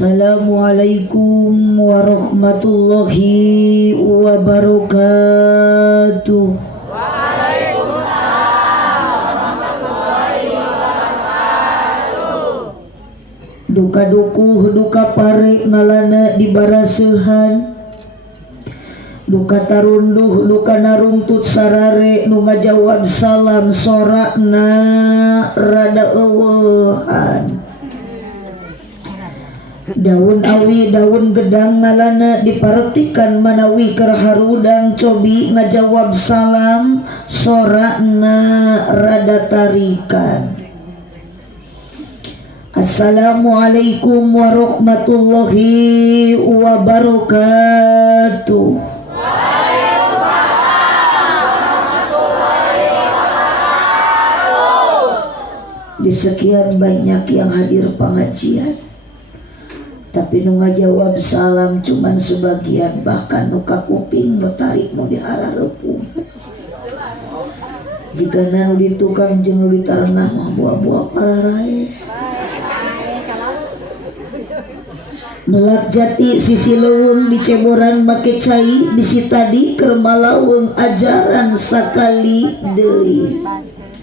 Assalamualaikum warahmatullahi wabarakatuh. Waalaikumsalam warahmatullahi wabarakatuh. Duka dukuh duka pare ngalana di baraseuhan, duka tarunduh duka narungtut sarare nu ngajawab salam sorana rada eueuhan. Daun awi daun gedang ngalana diparetikan manawi keur harudang cobi ngajawab salam sorana rada tarikan. Assalamualaikum warahmatullahi wabarakatuh. Di sekian banyak yang hadir pengajian, tapi nu ngajawab salam cuman sebagian, bahkan nu kakuping nu tarik nu diharareupuh. Jika nu di tukang jeung nu di tarengah mah buah-buah palarae. Melak jati sisi leuweung di ceboran make cai bisi tadi keur malaweung ajaran sakali deui.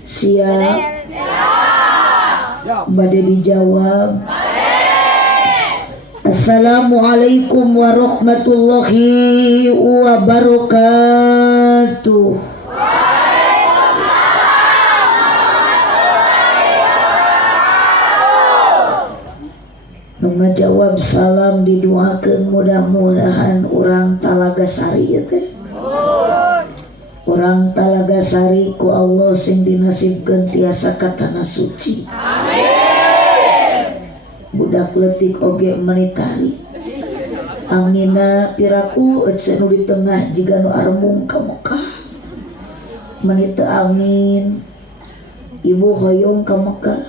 Siap? Bade dijawab. Assalamualaikum warahmatullahi wabarakatuh. Nu ngajawab salam didoakeun mudah-mudahan urang Talaga Sari teh. Urang Talaga Sari ku Allah sing dinasibkeun tiasa ka tanah suci. Amin. Budak leutik oge menitari. Amnina piraku ece nu di tengah jiga nu armung ka Mekah. Menita amin. Ibu hoyong ka Mekah.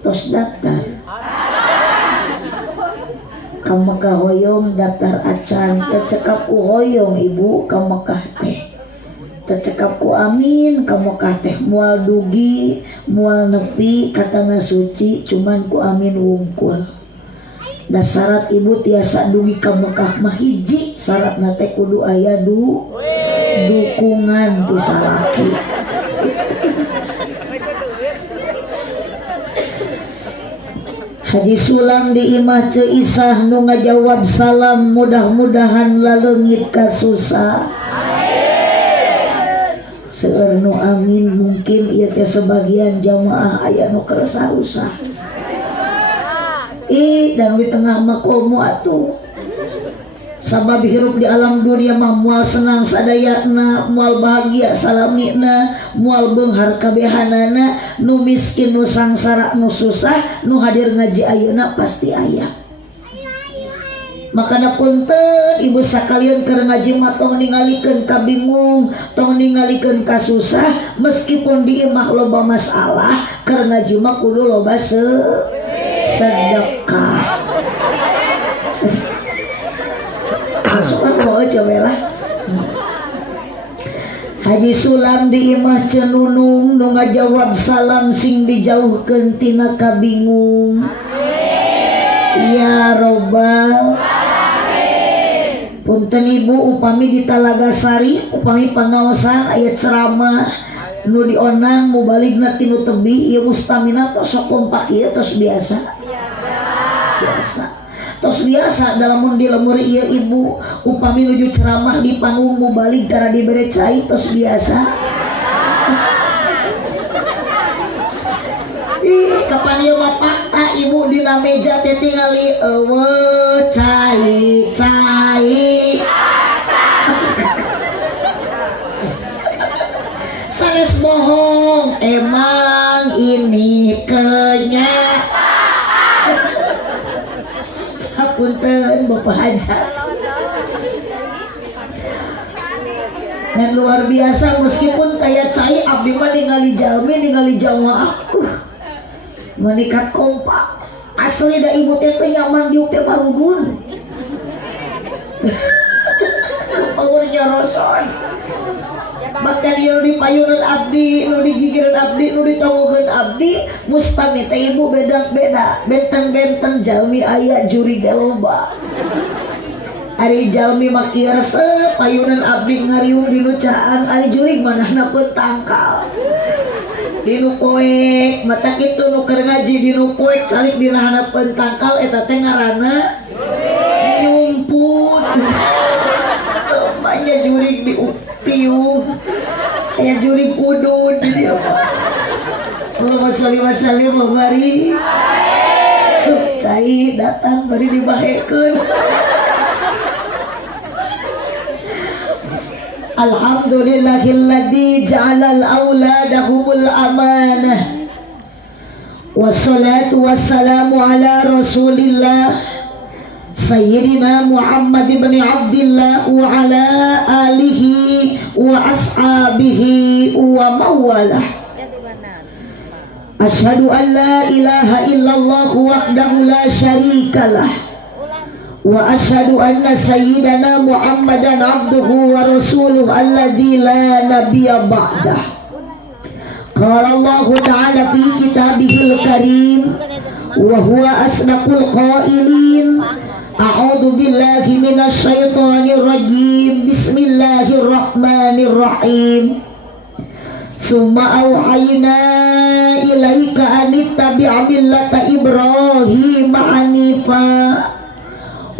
Tos daftar. Ka Mekah hoyong daftar acan, tecekap ku hoyong ibu ka Mekah teh. Tecekap ku amin ka Mekah teh moal dugi, moal nepi ka tanah suci cuman ku amin wungkul. Da syarat ibu tiasa dugi ka Mekah mah hiji, syaratna teh kudu aya dukungan ti salaki. Haji Sulam di imah Ceisah nu ngajawab salam mudah-mudahan laleungit kasusah. Amin. Seueur nu amin mungkin ieu teh sebagian jamaah aya nu kerasa usah. Dan di tengah makomo atuh. Sabab hirup di alam dunia mah moal senang sadayana, moal bahagia salamina, moal beunghar kabehanana, nu miskin nu sangsara nu susah, nu hadir ngaji ayeuna pasti aya. Makana punten ibu sakalian keur ngaji mah tong ningalikeun kabingung, tong ningalikeun kasusah, meskipun di imah loba masalah, keur ngaji mah kudu loba sedekah. Asupan mau coba lah. Haji Sulam di imah Cenunung nu ngajawab salam sing dijauhkeun tina kabingung. Ya Robbal Alamin. Punten ibu upami di Talaga Sari, upami pangaosan aya ceramah nu dionang mubaligna tinu tebi ieu mustamina tos sok kompak ieu tos biasa. Tos biasa dalam di lemur ieu ibu upami nuju ceramah di panggung mubalig tara dibere cai tos biasa. Kapan ieu mah fakta ibu dina meja teh tingali eueuh cai. Sanes bohong emang ini kenyataan. Punten Bapak Hajar. Dan luar biasa meskipun kayak cai abdi mah ningali jalmi ningali jamaah menikat kompak asli da ibu teh nyaman diuk teh marubun. Powernya rosoy bahkan ieu di payunan abdi nu digigireun abdi nu ditongokeun abdi mustami teh ibu beda-beda benten-benten jalmi aya juri loba ari jalmi mah kieu resep payunan abdi ngariung dinu caan ari juri manahna tangkal dinu poek mata kitu nu keur ngaji dinu poek salik dina hanapeun tangkal eta teh ngaranna nyumput banyak jurig di tiung kayak jurig udud dia Allahumma sholli wa sallim wa barik cai datang bari dibahekeun Alhamdulillahilladzi ja'alal aulada humul amanah wassalatu wassalamu ala rasulillah Sayyidina Muhammad ibn Abdillah wa ala alihi wa ashabihi wa mawalah Ashhadu an la ilaha illallah wahdahu la syarikalah wa ashhadu anna sayyidana Muhammadan abduhu wa rasuluh alladzi la nabiyya ba'dah Qala Allah ta'ala fi kitabihil karim wa huwa asdaqul qailin A'udzu billahi minasy syaithanir rajim Bismillahirrahmanirrahim Summa auhayna ilaika an ittabi' millata Ibrahim hanifa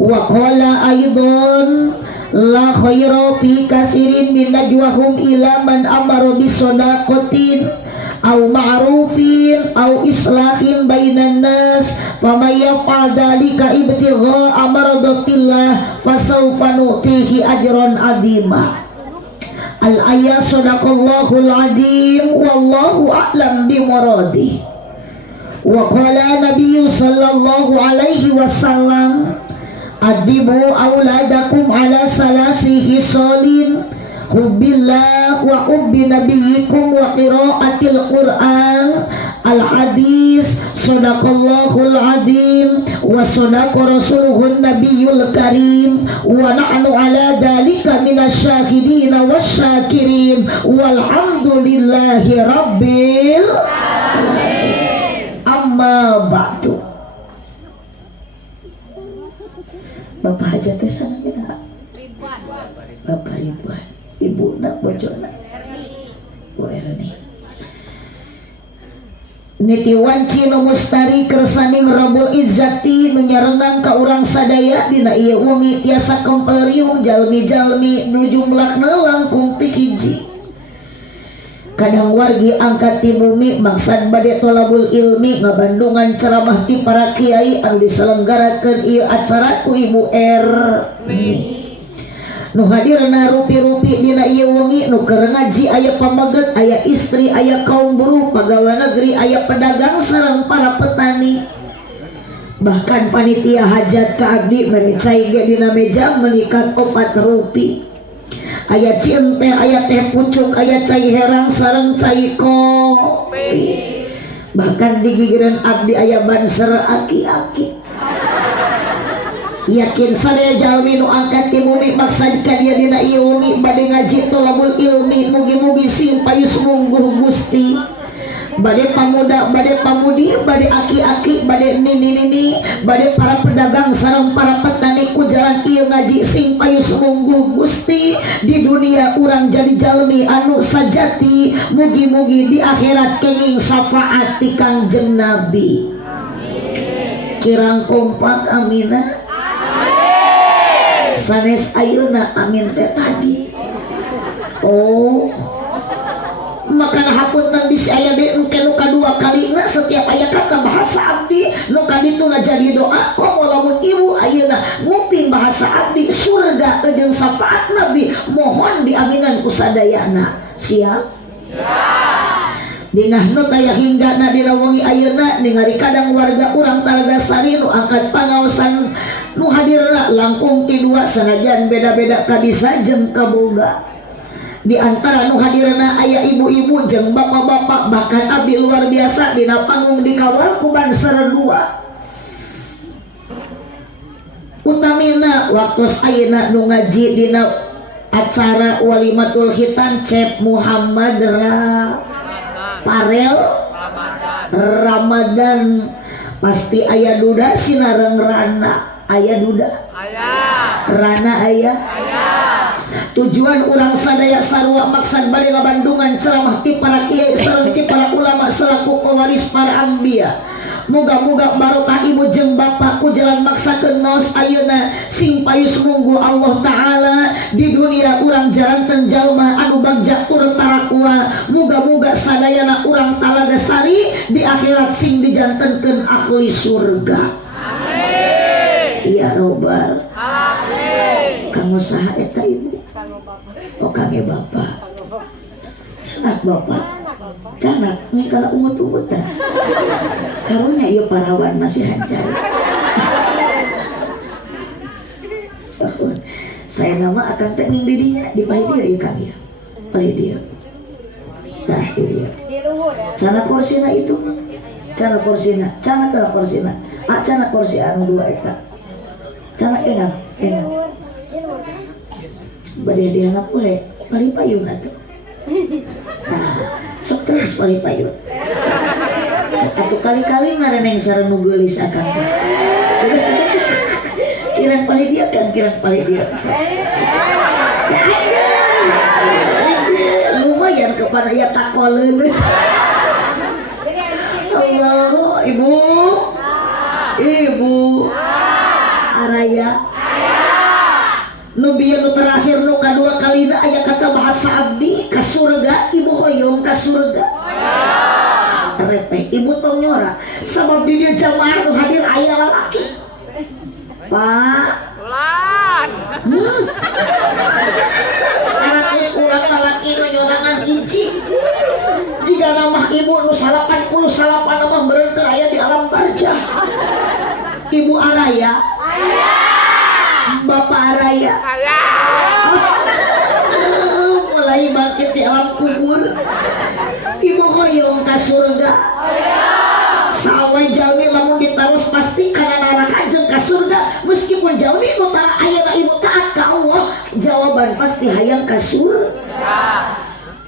wa qala aidan la khaira fi katsirin min najwahum ila man amara bisadaqatin aw ma'rufin aw islahin bainan nas faman yaf'al dzalika ibtigha'a maradatillah fasawfa nu'tihi ajran 'azima al-ayat sadaqallahul 'azim wallahu a'lam bimuradih wa qala nabiyyu sallallahu alaihi wasallam adibu auladakum ala salasi hisalin hubbillah wa hubbi nabiyikum wa qiraatil Qur'an al-hadis sadaqallahul azim wa sadaqa rasuluhun nabiyul karim wa nahnu ala dhalika minasyahidin wasyakirin walhamdulillahi rabbil alamin amma ba'du Bapak hajatnya sana kita Bapak Ridwan Ibu nak bojona Bu Erni Niti wanci nu mustari kersaning Rabbul Izzati nu nyarengan ka urang sadaya dina ieu wengi tiasa kemperiung jalmi-jalmi nu jumlahna langkung ti hiji kadang wargi angkat ti bumi maksad bade tolabul ilmi ngabandungan ceramah ti para kiai anu diselenggarakeun ieu acara ku Ibu Erni nu hadirna rupi-rupi dina ieu wengi nu keur ngaji aya pamaget aya istri aya kaum buruh pagawe negeri aya pedagang sareng para petani bahkan panitia hajat ka abdi merecai ge dina meja menikat 4 rupi aya cinte aya teh pucuk aya cai herang sareng cai kopi bahkan di gigireun abdi aya banser aki-aki yakin sadaya jalmi nu angkat ti bumi maksad ka dia dina ieu wengi bade ngaji tolabul ilmi mugi-mugi sing payus mungguh Gusti bade pamuda bade pamudi bade aki-aki bade nini-nini bade para pedagang sareng para petani ku jalan ieu ngaji sing payus mungguh Gusti di dunia urang jadi jalmi anu sajati mugi-mugi di akhirat kenging syafaat ti Kangjeng Nabi kirang kompak aminah sanes ayeuna amin teh tadi oh makana hapunten bisi aya de engke nu kadua kalina setiap aya kata bahasa abdi nu kadituna jadi doa komo lamun ibu ayeuna nguping bahasa abdi surga jeung syafaat nabi mohon diaminan ku sadayana siap dingah nu taya hinggana dina wengi ayeuna ningali kadang warga urang Talaga Sari nu angkat pangaosan nu hadirna langkung ti 2 sanajan beda-beda kabisa jeung kaboga di antara nu hadirna aya ibu-ibu jeung bapak-bapak bahkan abdi luar biasa dina panggung dikawal ku banser 2 utamina waktu ayeuna nu ngaji dina acara walimatul khitan Cep Muhammad Parel Ramadan pasti aya duda sinareng Rana aya duda Rana aya tujuan urang sadaya sarua maksad bade ngabandungan ceramah ti para kiai sareng ti para ulama selaku pewaris para ambia. Moga-moga barokah ibu jeung bapakku jalan maksakeun ngaos ayeuna sing payus munggu Allah taala di dunia urang jaranten jalma anu bagja urang tarakua. Moga-moga sadayana urang talaga sari di akhirat sing dijantenkeun ahli surga. Amin. Ya robbal. Amin. Kamu saha eta ibu? Oh kage bapak. Canak bapak. Canak nikah umut-umutan karunya iya parawan masih hancur. Saya nama akan tekning didinya di pahit dia iya kami ya pahit dia nah dia cana korsina itu cana korsina cana ke korsina cana korsi anu 2 eta cana enak badai dia ngapule paling payung atuh. Nah, sok terus paling payun. Satu kali-kali ngareneng sareng geulis akan. Kirang paling dia kan kirang paling dia. Lumayan kepada ya takoleun. Allah, ibu. Ibu. Araya. Nu bieu nu terakhir nu kadua kalina aya kata bahasa abdi ka surga ibu hoyong ka surga repeh ibu tong nyora sabab di dieu jamaah nu hadir aya lalaki pak ulan 100 urang lalaki nu nyorangan hiji jika nama ibu nu 88 nama meureun keur aya di alam barzah ibu Araya Bapak Araya mulai bangkit di alam kubur ibu hoyong ka surga sawai jalmi lamun ditarus pasti kana neraka jeung ka surga meskipun jalmi nu tara ayeuna ibu taat ka Allah jawaban pasti hayang ka surga.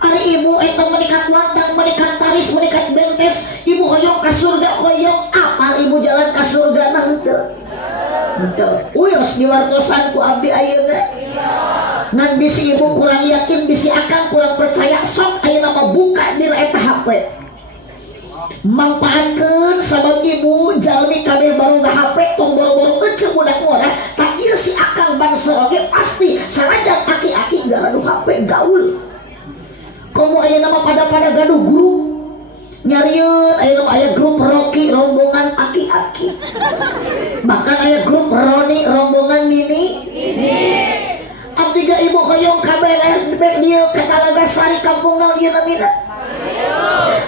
Ari ibu eta menikat wandang menikat taris menikat bentes ibu hoyong ka surga hoyong apal ibu jalan ka surga nah henteu betul. Uyos diwartosan ku abdi ayeuna. Ngan bisi ibu kurang yakin, bisi akang kurang percaya, sok ayeuna mah buka dina eta HP. Mangpaatkeun sabab ibu jalmi kabeh baru nggak HP tong boro-boro eceu budak ngora, tak ieu si akang bangsa oge pasti sarajang aki-aki garadu HP gaul. Komo ayeuna mah pada gaduh grup. Nyariun aya grup Rocky rombongan aki-aki bahkan aya grup Roni rombongan Nini abdi ga ibu hoyong kabere bek dieu ka Talaga Sari kampung naon ieu namina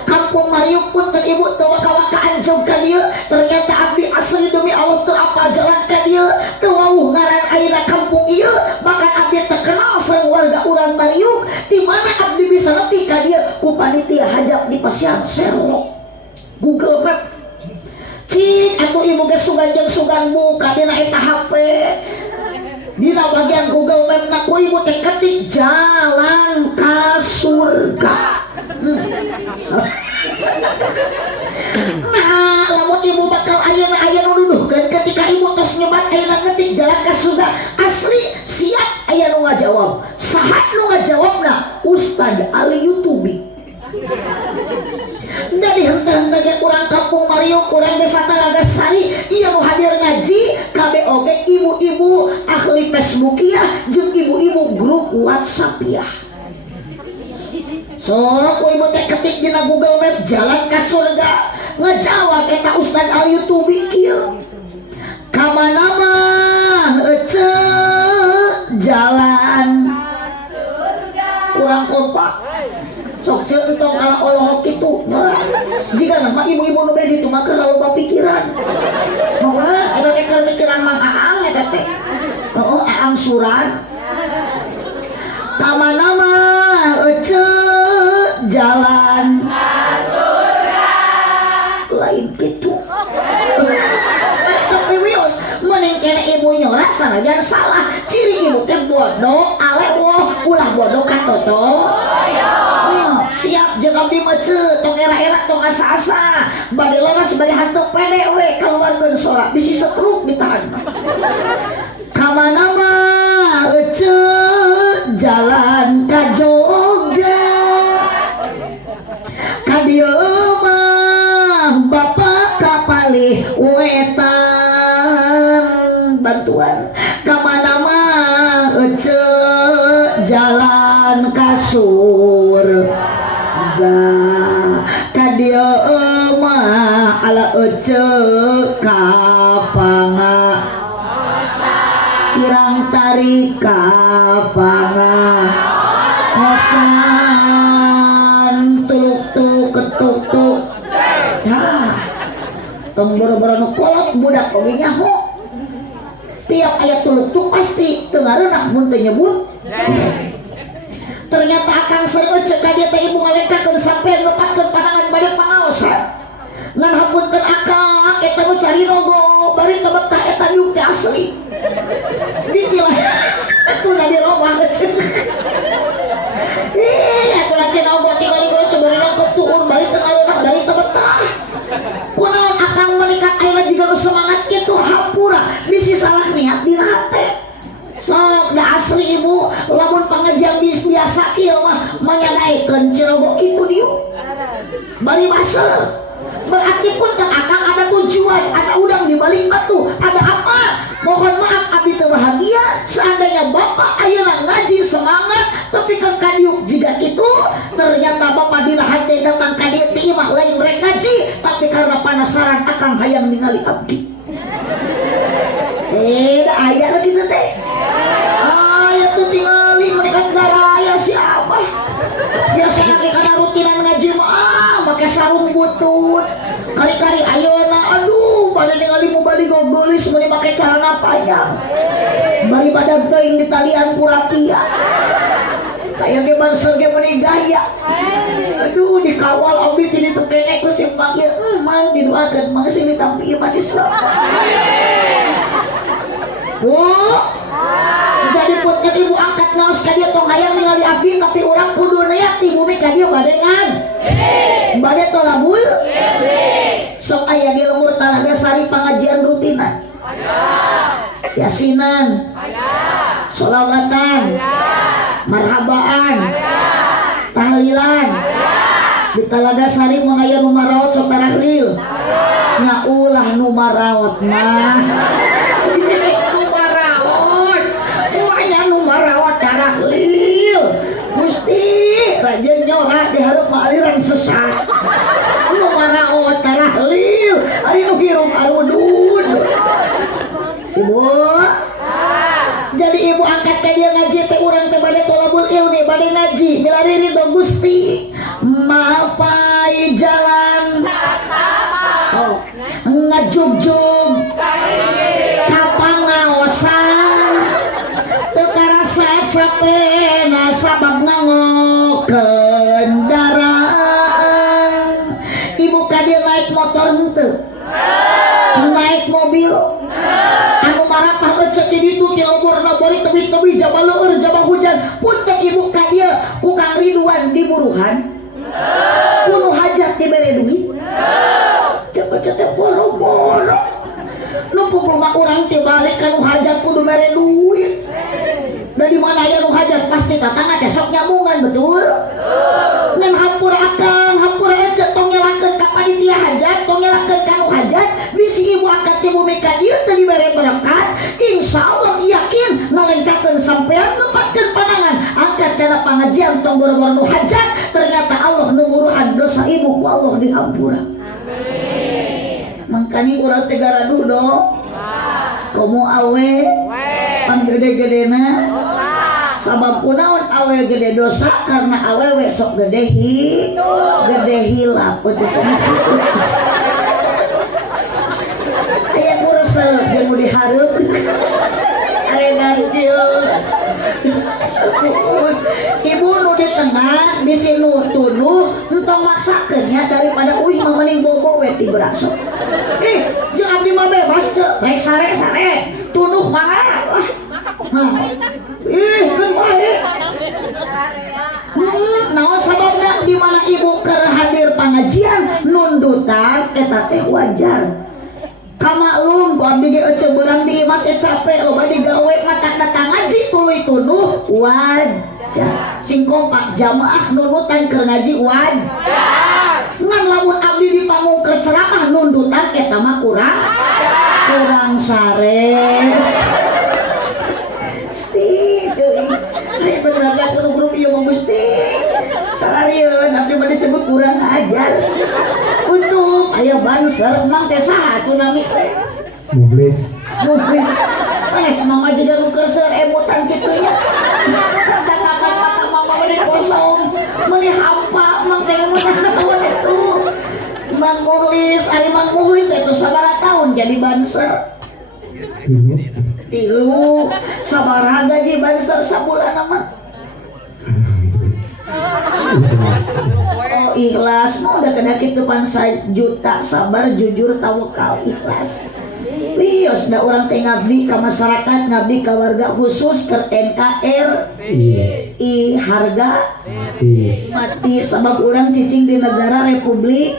kampung Mariuk pun teu ibu teu waka-wakaan jog ka dieu ternyata abdi asli demi Allah teu apa jalan ka dieu teu wawuh ngaran ayeuna kampung ieu bahkan abdi terkenal sareng warga urang Mariuk di mana abdi bisa nepi ka dieu ku panitia hajat di pasian Sherlock Google Map cik atuh ibu ge sugan jeung sugan buka dina eta HP dina bagian Google Map na ku ibu teh ketik jalan ka surga. Nah lamun ibu bakal ayeuna nuduhkeun ketika ibu tos nyebat ayeuna ngetik jalan ka surga asli siap aya nu ngajawab saha nu ngajawabna Ustad Ali Yutubi. Dari henteu-henteu ge urang kampung Mariuk urang desa Talaga Sari ieu nu hadir ngaji kabeh oge ibu-ibu ahli Facebookiah jeung ibu-ibu grup WhatsAppiah. So ku ibu teh ketik dina Google Map jalan ka surga ngajawab eta Ustad Ali Yutubi kieu ka mana mah eceu jalan surga urang kompak sok centong ala olohok itu jika nama ibu-ibu nu bedi itu mah keur loba pikiran mah eta teh keur mikiran Mang Aang eta teh heeh Aang suran ka mana mah eceu jalan ka surga lain kitu tapi wios mending kene ibu nyorak sanajan salah ciri ibu teh bodoh alewoh toto siap jeung abdi mece tong era-era tong asa-asa bade laras bade hantu pede we keluarkeun sorak bisi setruk ditahan kamana mah ece jalan ka Jogja ka dieu mah bapak kapalih wetan bantuan kamana mah ece jalan ka surga ka dieu mah ala ece kapanga kirang tarik kapanga kosan tuluk tuk ketuk tuk tong boro-boro nu kolot budak oge nyaho tiap ayat tuluk tuk pasti teu ngareunah mun teu nyebut ternyata akang sering cek ka dia teh ibu ngalengkakeun sampean nepatkeun pandangan bade pangaosan ngan hapunten akang eta nu cari rogo bari teu betah eta yuk teh asli ditilah atuh na di romah cek atuh na cenah ogo tinggal di coba dilengkep tuun bari teu ngareunah bari teu betah kunaon akang menikah ayeuna jiga nu semangat kitu hampura bisi salah niat dina hate sok da asli ibu lamun pangajian biasa kieu mah manyadaikeun cirogo kitu dieu bari baseuh berarti pun teh akang ada tujuan ada udang di balik batu ada apa mohon maaf abdi teu bahagia seandainya bapak ayeuna ngaji semangat tapi kan kadiuk jika kitu ternyata bapak dina hate datang ka dieu teh mah lain rek ngaji tapi karena penasaran akang hayang ningali abdi da aya lagi teh aya tuh tingali menikah garaya siapa biasanya kana rutinan ngaji mah make sarung butut kari-kari ayeuna aduh pada ningali mubali gogolis meuni make celana panjang bari badag teuing di talian kurapia kayak ge banser ge meuni gaya aduh dikawal abdi ti ditu kene ku simpang ieu mang didoakeun mangga sing ditampi ieu mah Islam jadi putkeun ibu angkat ngaos ka dieu tong hayang ningali abdi tapi urang kudu niat ti bumi ka dieu bade ngan bade tolabul sok aya di lemur Talaga Sari pengajian rutinan yasinan sholawatan marhabaan tahlilan di Talaga Sari mun aya nu marawat sok tarahlil nya ulah nu marawat mah marawat tarahlil Gusti rajin nyorak di hareup aliran sesat nu marawat tarahlil ari nu hirup arudun ibu jadi ibu angkat ka dia ngaji teh urang teh bade tolabul ilmi bade ngaji milari ridho Gusti mapai jalan ngajugjug kapangaosan teu karasa capek na sabab nganggo kendaraan ibu ka dieu naik motor henteu naik mobil anu marapah ecet di ditu ti lomborna bari tebi-tebi jaba leueur jaba hujan pun teh ibu ka dieu ku Kang Ridwan di Buruhan kudu hajat dibere duit cepet-cepet boro-boro nu puguh mah urang teh balik ka nu hajat kudu mere duit da di mana aya nu hajat pasti tatangga teh sok nyambungan betul ngan hampura akang hampura ece tong nyalakeun ka panitia hajat tong nyalakeun ka nu hajat bisi ibu angkat ti bumi ka dieu teh dibere berkat insyaallah yakin ngalengkakeun sampean nepatkeun pandangan angkat kana pangajian tong boro-boro nu hajat ternyata Allah nu nguruhan dosa ibu ku Allah dihampura mangkani urang teh garadu do komo awe pan gede-gedena sabab kunaon awe gede dosa karena awewe sok gede hilap putus situ aya kuresel jeung nu dihareup are ganjil ibu nu di tengah bisi nu tunuh entong maksakeunnya daripada uih mamening bobo we ti berasok jeung abdi mah bebas ceu rek sare-sare tunuh mangga lah keun bae naon sababna di mana ibu keur hadir pangajian nundutan eta teh wajar. Kamaklum ku abdi ge ece beurang di imah teh capek loba digawe mata datang ngaji tuluy tuduh wajar. Sing kompak jamaah nunutan keur ngaji wajar. Ngan lamun abdi di pamungker ceramah nundutan eta mah kurang sare. Ini benar-benar grup iya mau Gusti salariun abdi mah disebut kurang ajar. Untuk aya banser mang teh saha atuh nami teh Mublis saya sama mah jadi keur emutan kitu nya tatakan mata mama meni kosong meni hampa mang teh emutan naon itu Mang Muhlis ari Mang Muhlis itu sabaraha tahun jadi banser tilu sabaraha gaji banser sabulan mah oh ikhlas mau udah kena kitu pan juta sabar jujur tawakal ikhlas wios da urang teh ngabdi ka masyarakat ngabdi ka warga khusus ke NKRI harga mati sabab urang cicing di negara Republik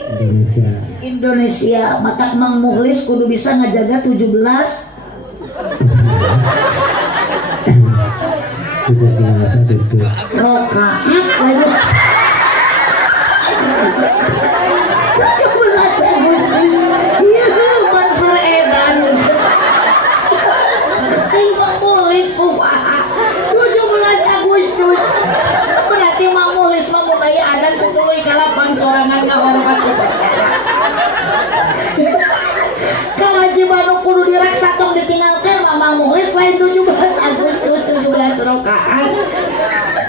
Indonesia mata Mang Muhlis kudu bisa ngajaga 17 rokaat lagi 17 iya banser edan Mang Muhlis 17 Agustus berarti Mang Muhlis memulai adan kutuluy kalapang sorangan kahormat kawaji banu kudu diraksa tong ditinggalkan Mang Muhlis lain 17 Agustus 17 rokaat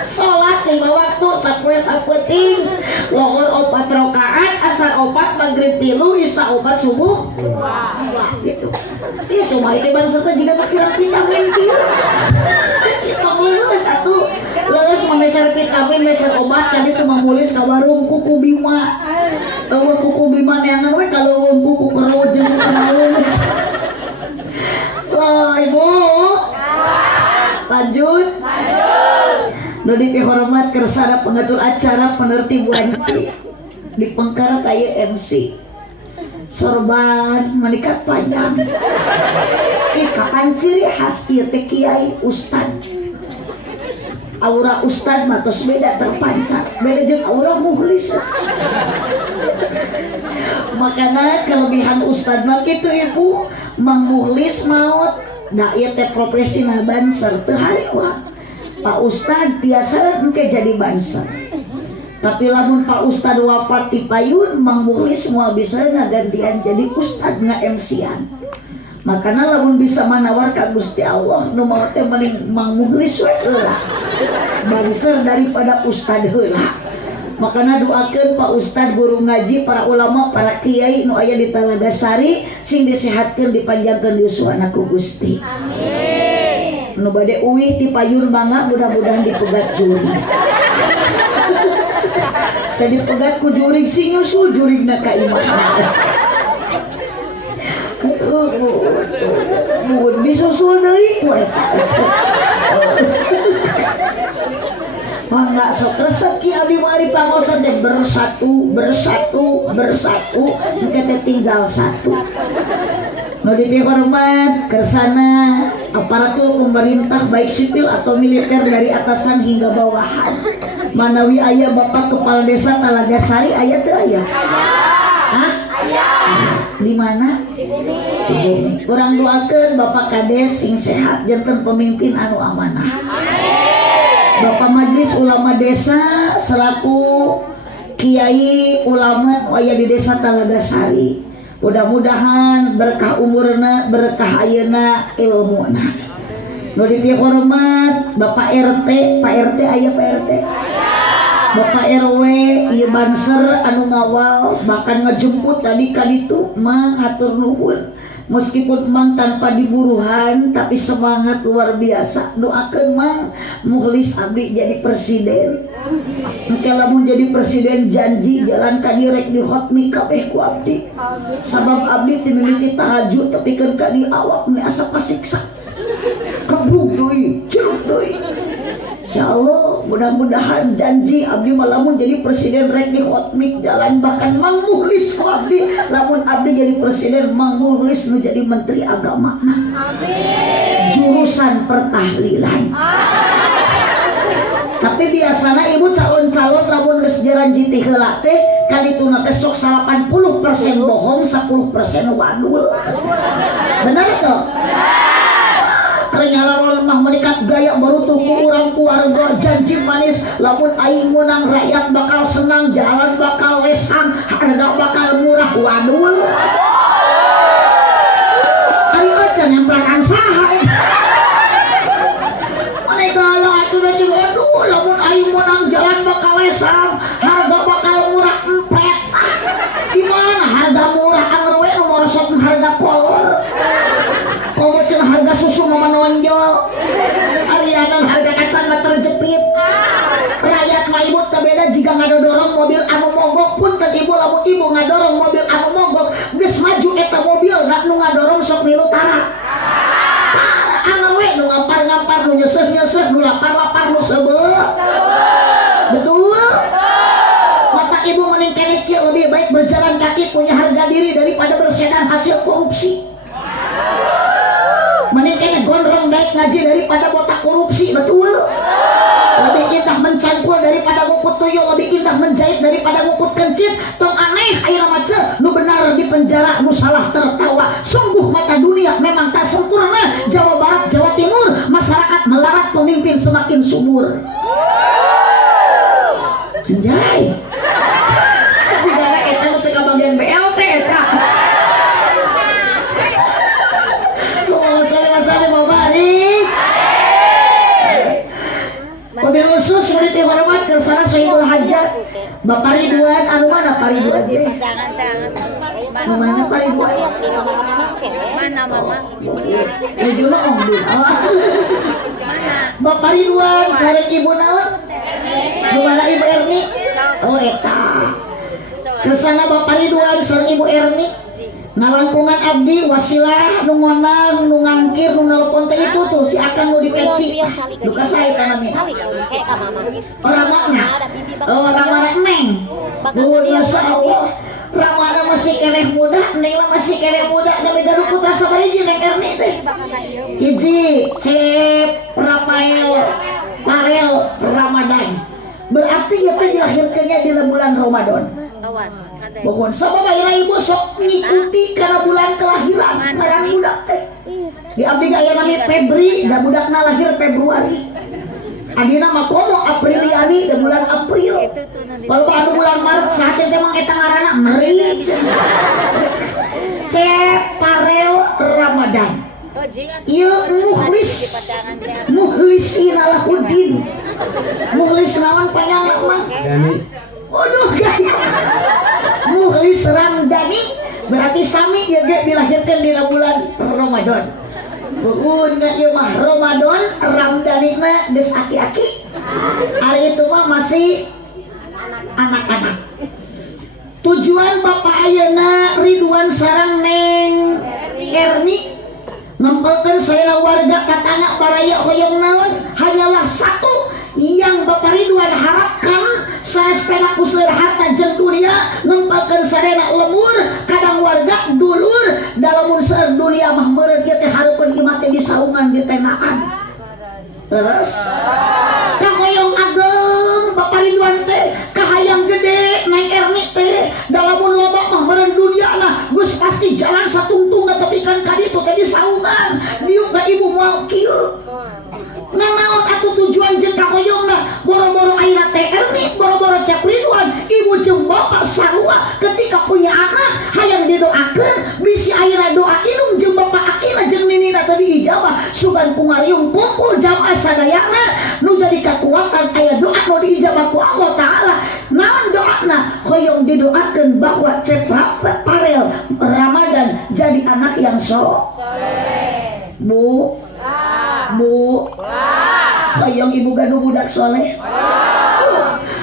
sholat 5 waktu sapoe sapeting lohor 4 rokaat asar 4 maghrib 3 isya 4 subuh 2 gitu itu mah itu bangsa teh jika pikiran vitamin kieu tong leuleus atuh leuleus memeser vitamin meser obat tadi teu Mang Muhlis ka warung kuku Bima kuku Bima neangan we kalau kuku kerut jeung kanaun loh ibu lanjut Nudi dihormat kersana pengatur acara penertib wanci di Pengkarat aya MC sorban menikat panjang kapan ciri khas ieu teh kiai ustad aura ustad matos beda terpancar beda jeung aura Muhlis makanya kelebihan ustad mah kitu ibu Mang Muhlis maot da ieu teh profesina banser teu hariwang Pak Ustad biasa engke jadi banser tapi lamun Pak Ustad wafat ti payun Mang Muhlis moal bisa ngagantian jadi ustad nga-MC-an makana lamun bisa manawar ka Gusti Allah nu mau teh mending Mang Muhlis we heula banser daripada ustad heula makana doakeun Pak Ustad guru ngaji para ulama para kiai nu aya di Talaga Sari sing disehatkeun dipanjangkeun yuswana ku Gusti amin nu bade uih ti payun bangga mudah-mudahan dipegat jurig tadi pegat ku jurig sing nyusul jurigna ka imah disusul deui ku eta mangga sok resep ki abdi mari pangosan teh bersatu engke teh tinggal satu nu dihormat kersana aparatur pemerintah baik sipil atau militer dari atasan hingga bawahan manawi aya Bapak Kepala Desa Talaga Sari aya teu aya hah aya di mana di bumi kurang doakeun Bapak Kades sing sehat janten pemimpin anu amanah Bapak Majelis Ulama Desa selaku kiai ulama aya di Desa Talaga Sari mudah-mudahan berkah umurna berkah ayeuna ilmuna nu dihormat Bapak RT Pak RT aya Pak RT Bapak RW ieu banser anu ngawal bahkan ngejemput tadi ka ditu Mang hatur nuhun meskipun Mang tanpa diburuhan tapi semangat luar biasa doakeun Mang Muhlis abdi jadi presiden engke lamun jadi presiden janji jalan ka direk di hotmi kabeh ku abdi sabab abdi teu mimiti tahajud tapi keun ka di awak ni asa pasiksa kebruk deui jeruk deui Ya Allah, mudah-mudahan janji abdi mah lamun jadi presiden rek di khotmik jalan, bahkan Mang Muhlis ku abdi lamun abdi jadi presiden Mang Muhlis nu jadi menteri agama. Amin. Jurusan pertahlilan. Tapi biasanya ibu calon-calon lamun geus jaranjiti heula teh kadituna teh sok 80% bohong, 10% wadul. Benar tuh? Ternyata lemah menikat gaya baru tuku urang keluarga janji manis lamun aing menang rakyat bakal senang, jalan bakal lesang, harga bakal murah. Waduh, ari acan yang belakang saha mereka lah atuh da cuma aduh lamun aing menang jalan bakal lesang, harga bakal murah empet. Di mana harga murah anger we nomor sok harga kolor. Komo cenah harga susu mah menonjol, arianan harga kacang mah terjepit. Rakyat mah ibu teu beda jika ngadodorong mobil anu mogok pun teu ibu lamun ibu ngadorong mobil anu mogok geus maju eta mobil nu ngadorong sok milu tara. Anger we nu ngampar-ngampar nu nyeseh-nyeseh nu lapar-lapar nu seubeuh. Betul. Mata ibu mending keneh kieu lebih baik berjalan kaki punya harga diri daripada bersedang hasil korupsi. Mending kayaknya gondrong baik ngaji daripada botak korupsi. Betul. Lebih indah mencangkul daripada ngukut tuyul, lebih indah menjahit daripada ngukut kencit. Tong aneh ayeuna mace nu benar di penjara, nu salah tertawa. Sungguh mata dunia memang tak sempurna. Jawa Barat, Jawa Timur, masyarakat melarat, pemimpin semakin subur. Anjay. Jika eta nu teu bagian BLT eta. Mobil khusus murid dihormat kersana Sohibul Hajat Bapak Ridwan, anu mana Pak Ridwan teh? Anu mana Pak Ridwan? Mana mama? Rejuna om Bapak Ridwan sareng ibu naon? Anu mana Ibu Erni? Oh eta. Kersana Bapak Ridwan sareng Ibu Erni ngalangkungan abdi wasilah nu ngonang nu ngangkir nu nelpon teh itu tuh si akang nu dipeci duka saya tanamnya orang mana orang mana neng biasa Allah ramana masih keneh muda neng masih keneh muda dan mega putra sabar hiji neng Erni teh hiji Cep Rafael Parel Ramadan berarti itu dilahirkannya di bulan Ramadan. Awas, Pokoknya sama baira ibu sok ngikuti karena bulan kelahiran karena budak teh. Di abdi aya nami Febri, da budakna lahir Februari. Adina mah komo Apriliani da bulan April. Kalau anu bulan Maret saha teh mah eta ngaranna Meri. Cep Parel Ramadan. Ieu Muhlis Alahuddin. Muhlis naon panjang mah? Waduh gaya Muhlis Ramdhani berarti sami ya ge dilahirkan di bulan Ramadan. Pokoknya ieu mah Ramadan Ramdhani na geus aki-aki. Hari itu mah masih anak-anak. Tujuan Bapak ayeuna Ridwan sareng Neng Erni ngempelkeun saena warga katanya baraya hoyong naon hanyalah satu yang Bapak Ridwan harapkan saya sepeda kuseur harta jeung dunia ngempelkeun sadena lemur kadang warga dulur dalamun seueur dunia mah meureun ge teh hareupeun imah teh disaungan di tenaan. Terus kahoyong ageng Bapak Ridwan teh kahayang gede Neng Erni teh dalamun loba mah meureun dunia nah geus pasti jalan satungtung netepikan ka ditu teh disaungan diuk ka ibu moal kieu. Nanaon atuh tujuan jeung kahoyongna boro-boro ayeuna teh Erni boro-boro Cep Ridwan ibu jeung bapak sarua ketika punya anak hayang didoakeun bisi ayeuna doa inung jeung bapak akina jeung ninina teh diijabah sugan kumariung kumpul jamaah sadayana nu jadi kekuatan aya doa nu diijabah ku Allah taala. Naon doana hoyong didoakeun bahwa Cep Parel Ramadan jadi anak yang soleh. Bu hoyong ibu gaduh budak soleh.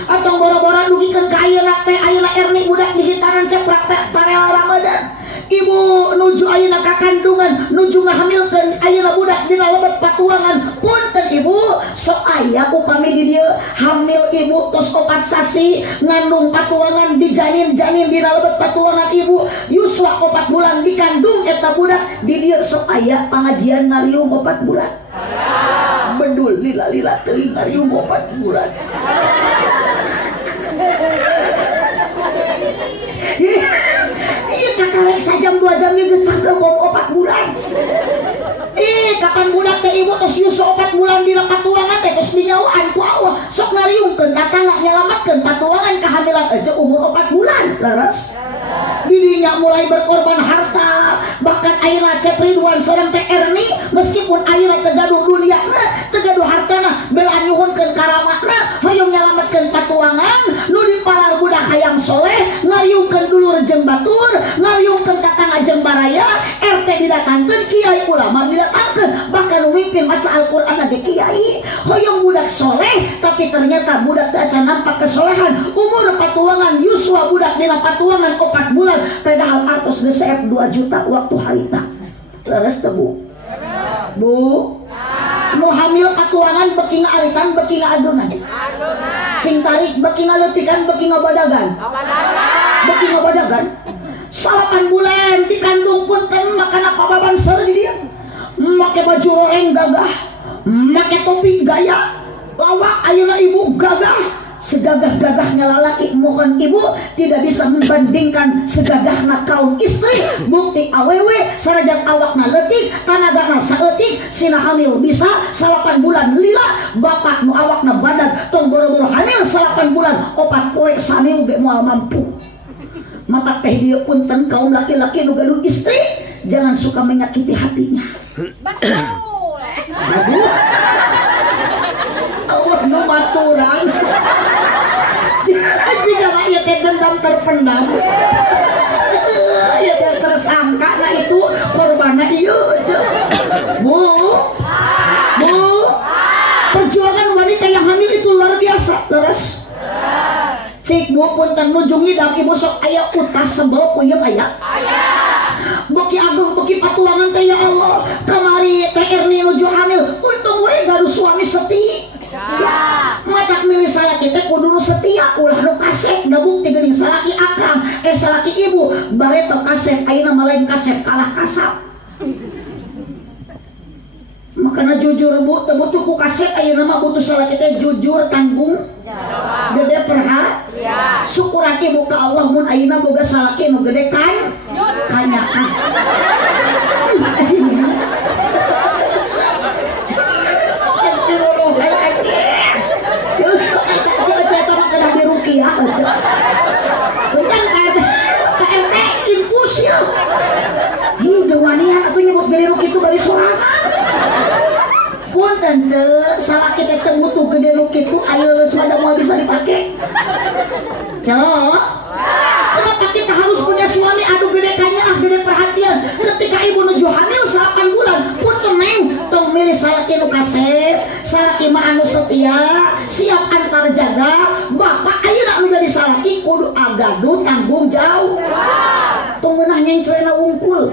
Atau boro-boro nugikeun ka ayeuna teh ayeuna Erni budak di hitanan Cep Parel Ramadan. Ibu nuju ayeuna ka kandungan nuju ngahamilkeun ayeuna budak dina lebet patuangan punten punten ibu sok aya upami di dieu hamil ibu tos 4 sasi ngandung patuangan dijanin-janin dina lebet patuangan ibu yuswa 4 bulan dikandung eta budak di dieu sok aya pangajian ngariung 4 bulan bedul lila-lila teuing ngariung 4 bulan iya kakarek sajam 2 jam geus cangkeum 4 bulan kapan budak teh ibu tos yuso 4 bulan dina patuangan teh tos dinyawaan ku Allah sok ngariungkeun tatangga nyelamatkeun patuangan kehamilan aja umur 4 bulan leres dirinya mulai berkorban harta bahkan ayeuna Cep Ridwan sareng Teh Erni meskipun ayeuna tegaduh duniana tegaduh hartana bela nyuhunkeun karamatna hoyong nyelametkeun patuangan nu dipalar budak hayang soleh ngariungkeun dulur jeung batur ngariungkeun tatangga jeung baraya RT didatangkeun kiai ulama didatangkeun bahkan mimpin maca Al-Qur'an ge kiai hoyong budak soleh tapi ternyata budak teu acan nampak kesolehan umur patuangan yuswa budak dina patuangan 4 bulan padahal artos geus 2 juta waktu harita leres teu bu nu hamil patuangan beki ngaalitan beki ngaageungan sing tarik beki ngaleutikan beki ngabadagan beki ngabadagan 8 bulan dikandung punten makana pababan seur di dieu make baju roreng gagah make topi gaya lawak ayeuna ibu gagah segagah-gagahnya lalaki mohon ibu tidak bisa membandingkan segagahna kaum istri bukti awewe sarajang awakna leutik tanagana saeutik sina hamil bisa 8 bulan lila bapak nu awakna badan tong boro-boro hamil 8 bulan 4 poe sami ge moal mampu mata teh dieu punten kaum laki-laki nu gaduh istri jangan suka menyakiti hatinya betul aduh awak nu maturan jika rakyat yang dendam terpendam ya dia tersangka nah itu korbannya iya bu perjuangan wanita yang hamil itu luar biasa terus cik bu punten nujungi dan ibu sok aya utas sebel puyem aya beki agung beki patuangan teh ya Allah kamari teh Erni nuju hamil untung we gaduh suami setia matak milih salaki teh kudu setia ulah nu kasep da bukti geuning salaki akang salaki ibu bareto kasep ayeuna mah lain kasep kalah kasap makana jujur bu teu butuh ku kasep ayeuna mah butuh salaki teh jujur tanggung gede perhatian syukuran ibu ka Allah mun ayeuna boga salaki nu gede kan kanyaan rukiah aja bukan KRT infus ya jawanian atau nyebut gede ruki itu dari sorangan punten salah kita temutu gede ruki itu ayo sudah mau bisa dipakai kenapa kita harus punya suami aduh gede kanya gede perhatian ketika ibu nuju hamil 8 bulan punten neng tong milih salaki nu kasep salaki mah anu setia siap antar jaga bapak ayeuna nu jadi salaki kudu agadu tanggung jawab tong meunah nyencelena wungkul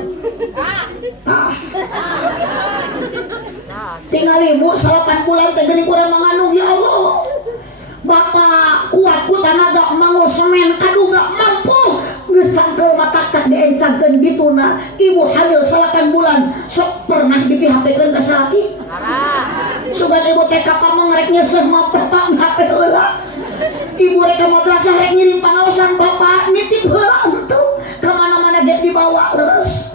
tinggal ibu 8 bulan teh geuning urang mangandung ya Allah bapak kuatku tanaga mangul semen kadu gak mampu geus cangkeul mata tak diencangkeun dituna ibu hamil 8 bulan sok pernah dipihapekeun ka salaki sugan ibu teh ka pamong rek nyeseh mah bapak ngape heula ibu rek ka madrasah rek ngirim pangaosan bapak nitip heula henteu ka mana-mana ge dibawa leres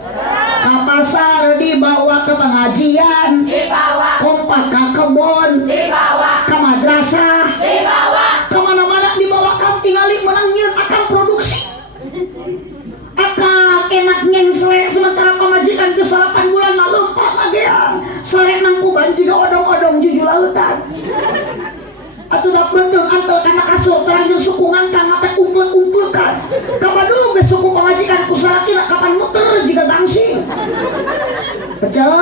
ka pasar dibawa ke pengajian dibawa kompak ka kebon dibawa ke madrasah dibawa kemana-mana dibawa kam tingali menang nyeun akang produksi akang enak nyengsle sementara pamajikan ke 8 bulan mah leumpah mageang sare nang kuban juga odong-odong juju lautan atuh dak beuteung antel kana kasur terang jeung suku ngangkang mata umpul-umpulkan kabaduh ge suku pamajikan ku salakina kapan muter jiga gangsing becan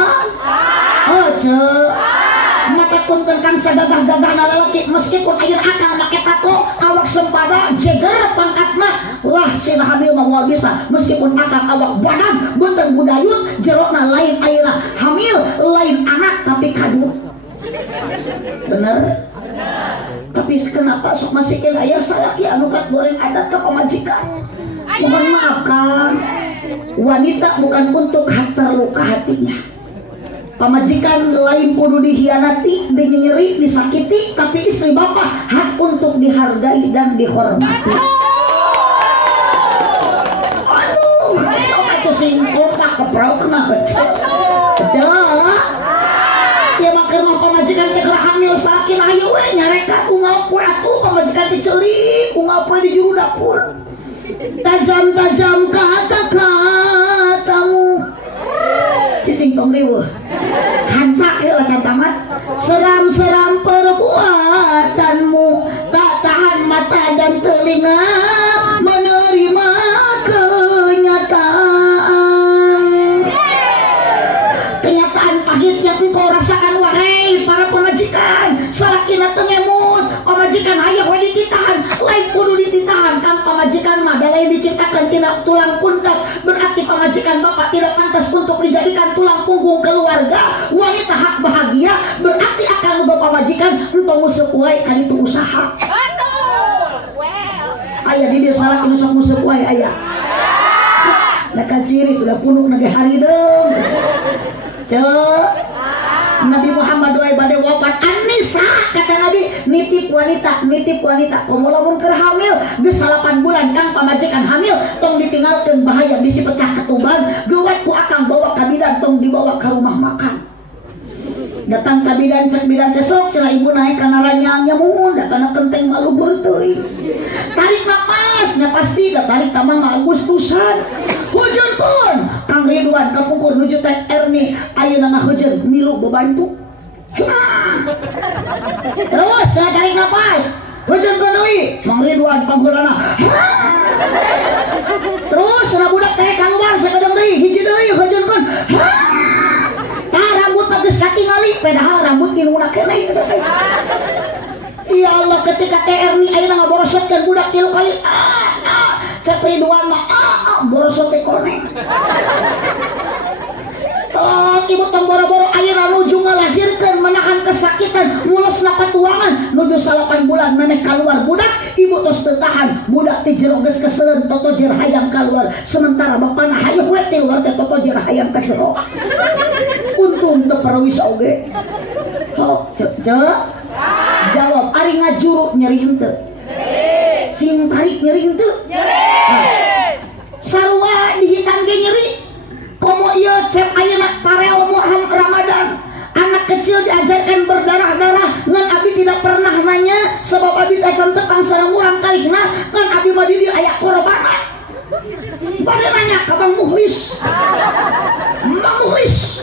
mata punten kang sagagah-gagahna lalaki meskipun ayeuna akang make tato awak sempada jeger pangkatna lah sina hamil mah moal bisa meskipun akang awak badan beuteung budayut jerona lain ayeuna hamil lain anak tapi kadut Bener? Tapi kenapa sok masikin aya salaki anu kat goreng adat ke pamajikan? Mohon maaf Kang, wanita bukan untuk terluka hatinya. Pamajikan lain kudu dihianati, dinyeri, disakiti, tapi istri bapak hak untuk dihargai dan dihormati. Aduh, sok itu sing kompak keprau kenapa? Jalan. Ya makan mah pamajikan teh keur hamil sakin ayo we nyarekan unggal poe atuh pamajikan teh ceulik unggal poe di juru dapur. Tajam-tajam kata-katamu cicing tong riweuh hancak ya lacan tamat seram-seram perbuatanmu tak tahan mata dan telinga menerima kenyataan pahit yang engkau rasakan wahai para pamajikan. Salakina tengemut pamajikan hayang we dititahan lain kudu dititahan Kang. Pamajikan mah da lain diciptakan tina tulang pundak, berarti pamajikan bapak tidak pantas untuk dijadikan tulang punggung keluarga. Wanita hak bahagia berarti akan bapak pamajikan untuk musuk wae ka ditu usaha. Aya di dia salak inu sok musuk wae aya. Naka ciri udah punuk nage hari deung. Cek Nabi Muhammad doai bade wafat Anisa kata Nabi nitip wanita komo lamun keur hamil geus 8 bulan Kang pamajikan hamil tong ditinggalkeun bahaya bisi pecah ketuban geuwet ku akang bawa ka bidan tong dibawa ka rumah makan. Datang ka bidan cek bidan teh sok cenah ibu naik kana ranyangnya mun da kana kenteng maluhur teuing. Tarik napasnya pasti da tarik ka mah Agustusan. Hujankeun Kang Ridwan kapungkur nuju teh Erni ayeuna ngahujeun milu bebantu. Terus cenah tarik napas. Hujankeun deui Mang Ridwan panggulana. Terus cenah budak teh keluar sakadeng deui hiji deui hujankeun. Rambut geus katingali padahal rambut tinuna keneh kitu teh. Ya Allah ketika TR ni ayeuna ngaborosotkeun budak 3 kali. Cek Ridwan mah borosot teh koneng. Ibu tong boro-boro ayeuna nuju ngalahirkeun menahan kesakitan mulesna patuangan nuju 8 bulan maneh kaluar budak ibu tos teu tahan budak teh jero geus keseuleun toto jer hayang kaluar sementara bapana hayang we teh luar teh toto jer hayang ka jero. Untung teu perwis oge. Jawab ari ngajuru nyeri henteu? Sing tarik nyeri henteu? Sarua dihitan ge nyeri. Komo ieu cep ayeuna parel Muharram Ramadan. Anak kecil diajarkan berdarah-darah ngan abi tidak pernah nanya sebab abi acan tepang sareng kalihna ngan abi mah di dieu aya korbanan. Bade nanya ka Bang Mukhlis. Bang Mukhlis.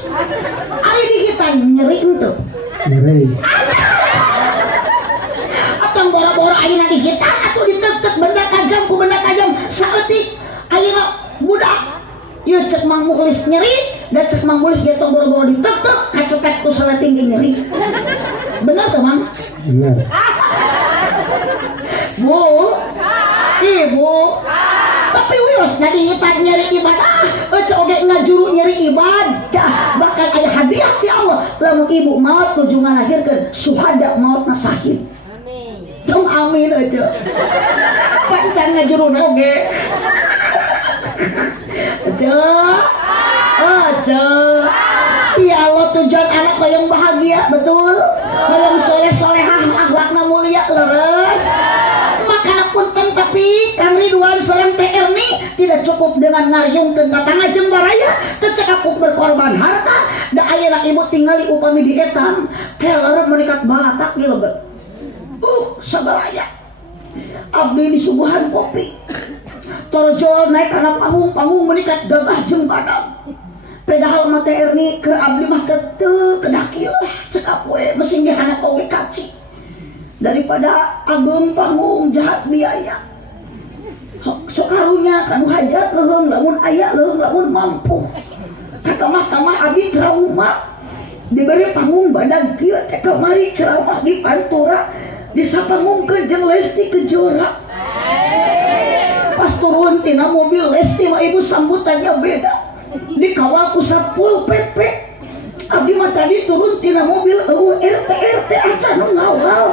Ari dihitan nyeri henteu? Nyeri. Atong boro-boro ayeuna dihitan atuh diteuk-teuk benda tajam ku benda tajam saeutik ayeuna budak. Ieu cek Mang Mukhlis nyeri, dan cek Mang Mukhlis dia tong boro-boro diteuk-teuk kacopet ku salating nyeri. Bener tuh Mang? Bener. Bu, Ibu, tapi wios na dihitan nyeri ibadah, cek oge ngajuru nyeri ibadah, bahkan aya hadiah ti Allah. Lamun ibu maot tuju ngalahirkeun syuhada maot nasahid. Tong amin aja. Pancan ngajuru oge. Aja. Ya Allah tujuan anak yang bahagia betul. Yang soleh-solehah akhlakna mulia leres. Makana punten tapi Kang Ridwan sareng teh Erni tidak cukup dengan ngariungkeun tatangga jeung baraya teu cekapuk berkorban harta. Da ayeuna ibu tingali upami di etan keler menikat balatak ge lebet. Sabalaya. Abdi disuguhan kopi. Torjol naik karena panggung menikat gagah jeung badak. Padahal mah teh Erni keur abdi mah teu kedah kieu cekap we mesin dihanap oge kaci. Daripada ageung panggung jahat biaya. Sok karunya kanu hajat leuheung lamun aya leuheung lamun mampu. Katamah-tamah abdi trauma. Diberi panggung badag kieu teh kamari ceramah di Pantura disapangungkeun jeung Lesti Kejora. Pas turun tina mobil Lesti mah ibu sambutannya beda. Dikawal ku Satpol PP. abdi mah tadi turun tina mobil RT acan nu ngawal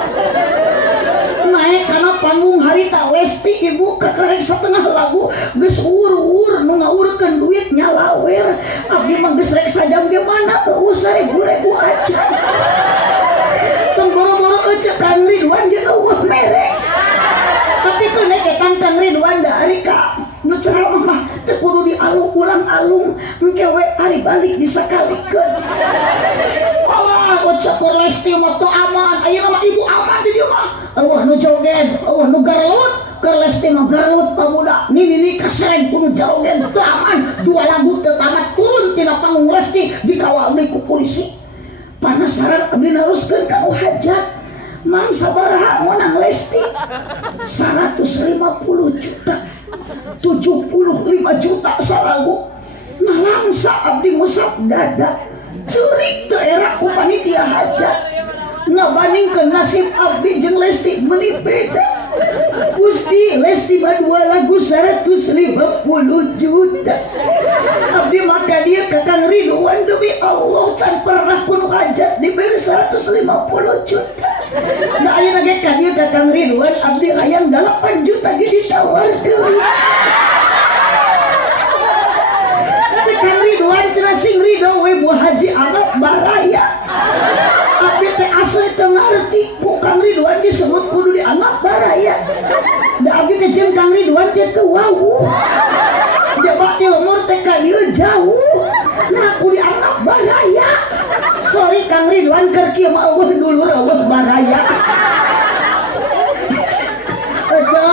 naik karena panggung harita Lesti ibu kekerek setengah lagu geus ur nu ngaurkeun duit nyalawer abdi mah geus rek sajam ge mana 1000 acan tong boro-boro ece Kang Ridwan ge eueuh merek tapi kene ke Kang Ridwan da ari ka nu ceramah mah teu kudu dialung ulang alung engke we ari balik disakalikeun Allah ucekur Lesti mah teu aman ayeuna mah ibu aman di dieu mah eueuh nu joget eueuh nu garlut keur Lesti mah garlut pamuda nini kaseng kudu joget teu aman dua lagu teu tamat turun tina panggung Lesti dikawal deui ku polisi panasaran abdi naruskeun ka hajat mang sabaraha monang Lesti 150 juta 75 juta salagu nalangsa abdi musab dada curik teu era ku panitia hajat ngabandingkeun nasib abdi jeung Lesti meuni beda Gusti Lesti mah 2 lagu 150 juta abdi maka dia ka Kang Ridwan demi Allah can pernah kudu hajat diberi 150 juta nah ayeuna ge ka dia ka Kang Ridwan abdi hayang 8 juta ge ditawar deui cek Kang Ridwan cenah sing ridho we Bu Haji Arab baraya abdi teh asli teu ngarti ku Kang Ridwan disebut kudu dianggap baraya da abdi teh jeung Kang Ridwan teh teu wau jabak ti lemur teh ka dieu jauh nah kudu dianggap baraya sorry Kang Ridwan keur kieu mah eueuh dulur eueuh baraya aja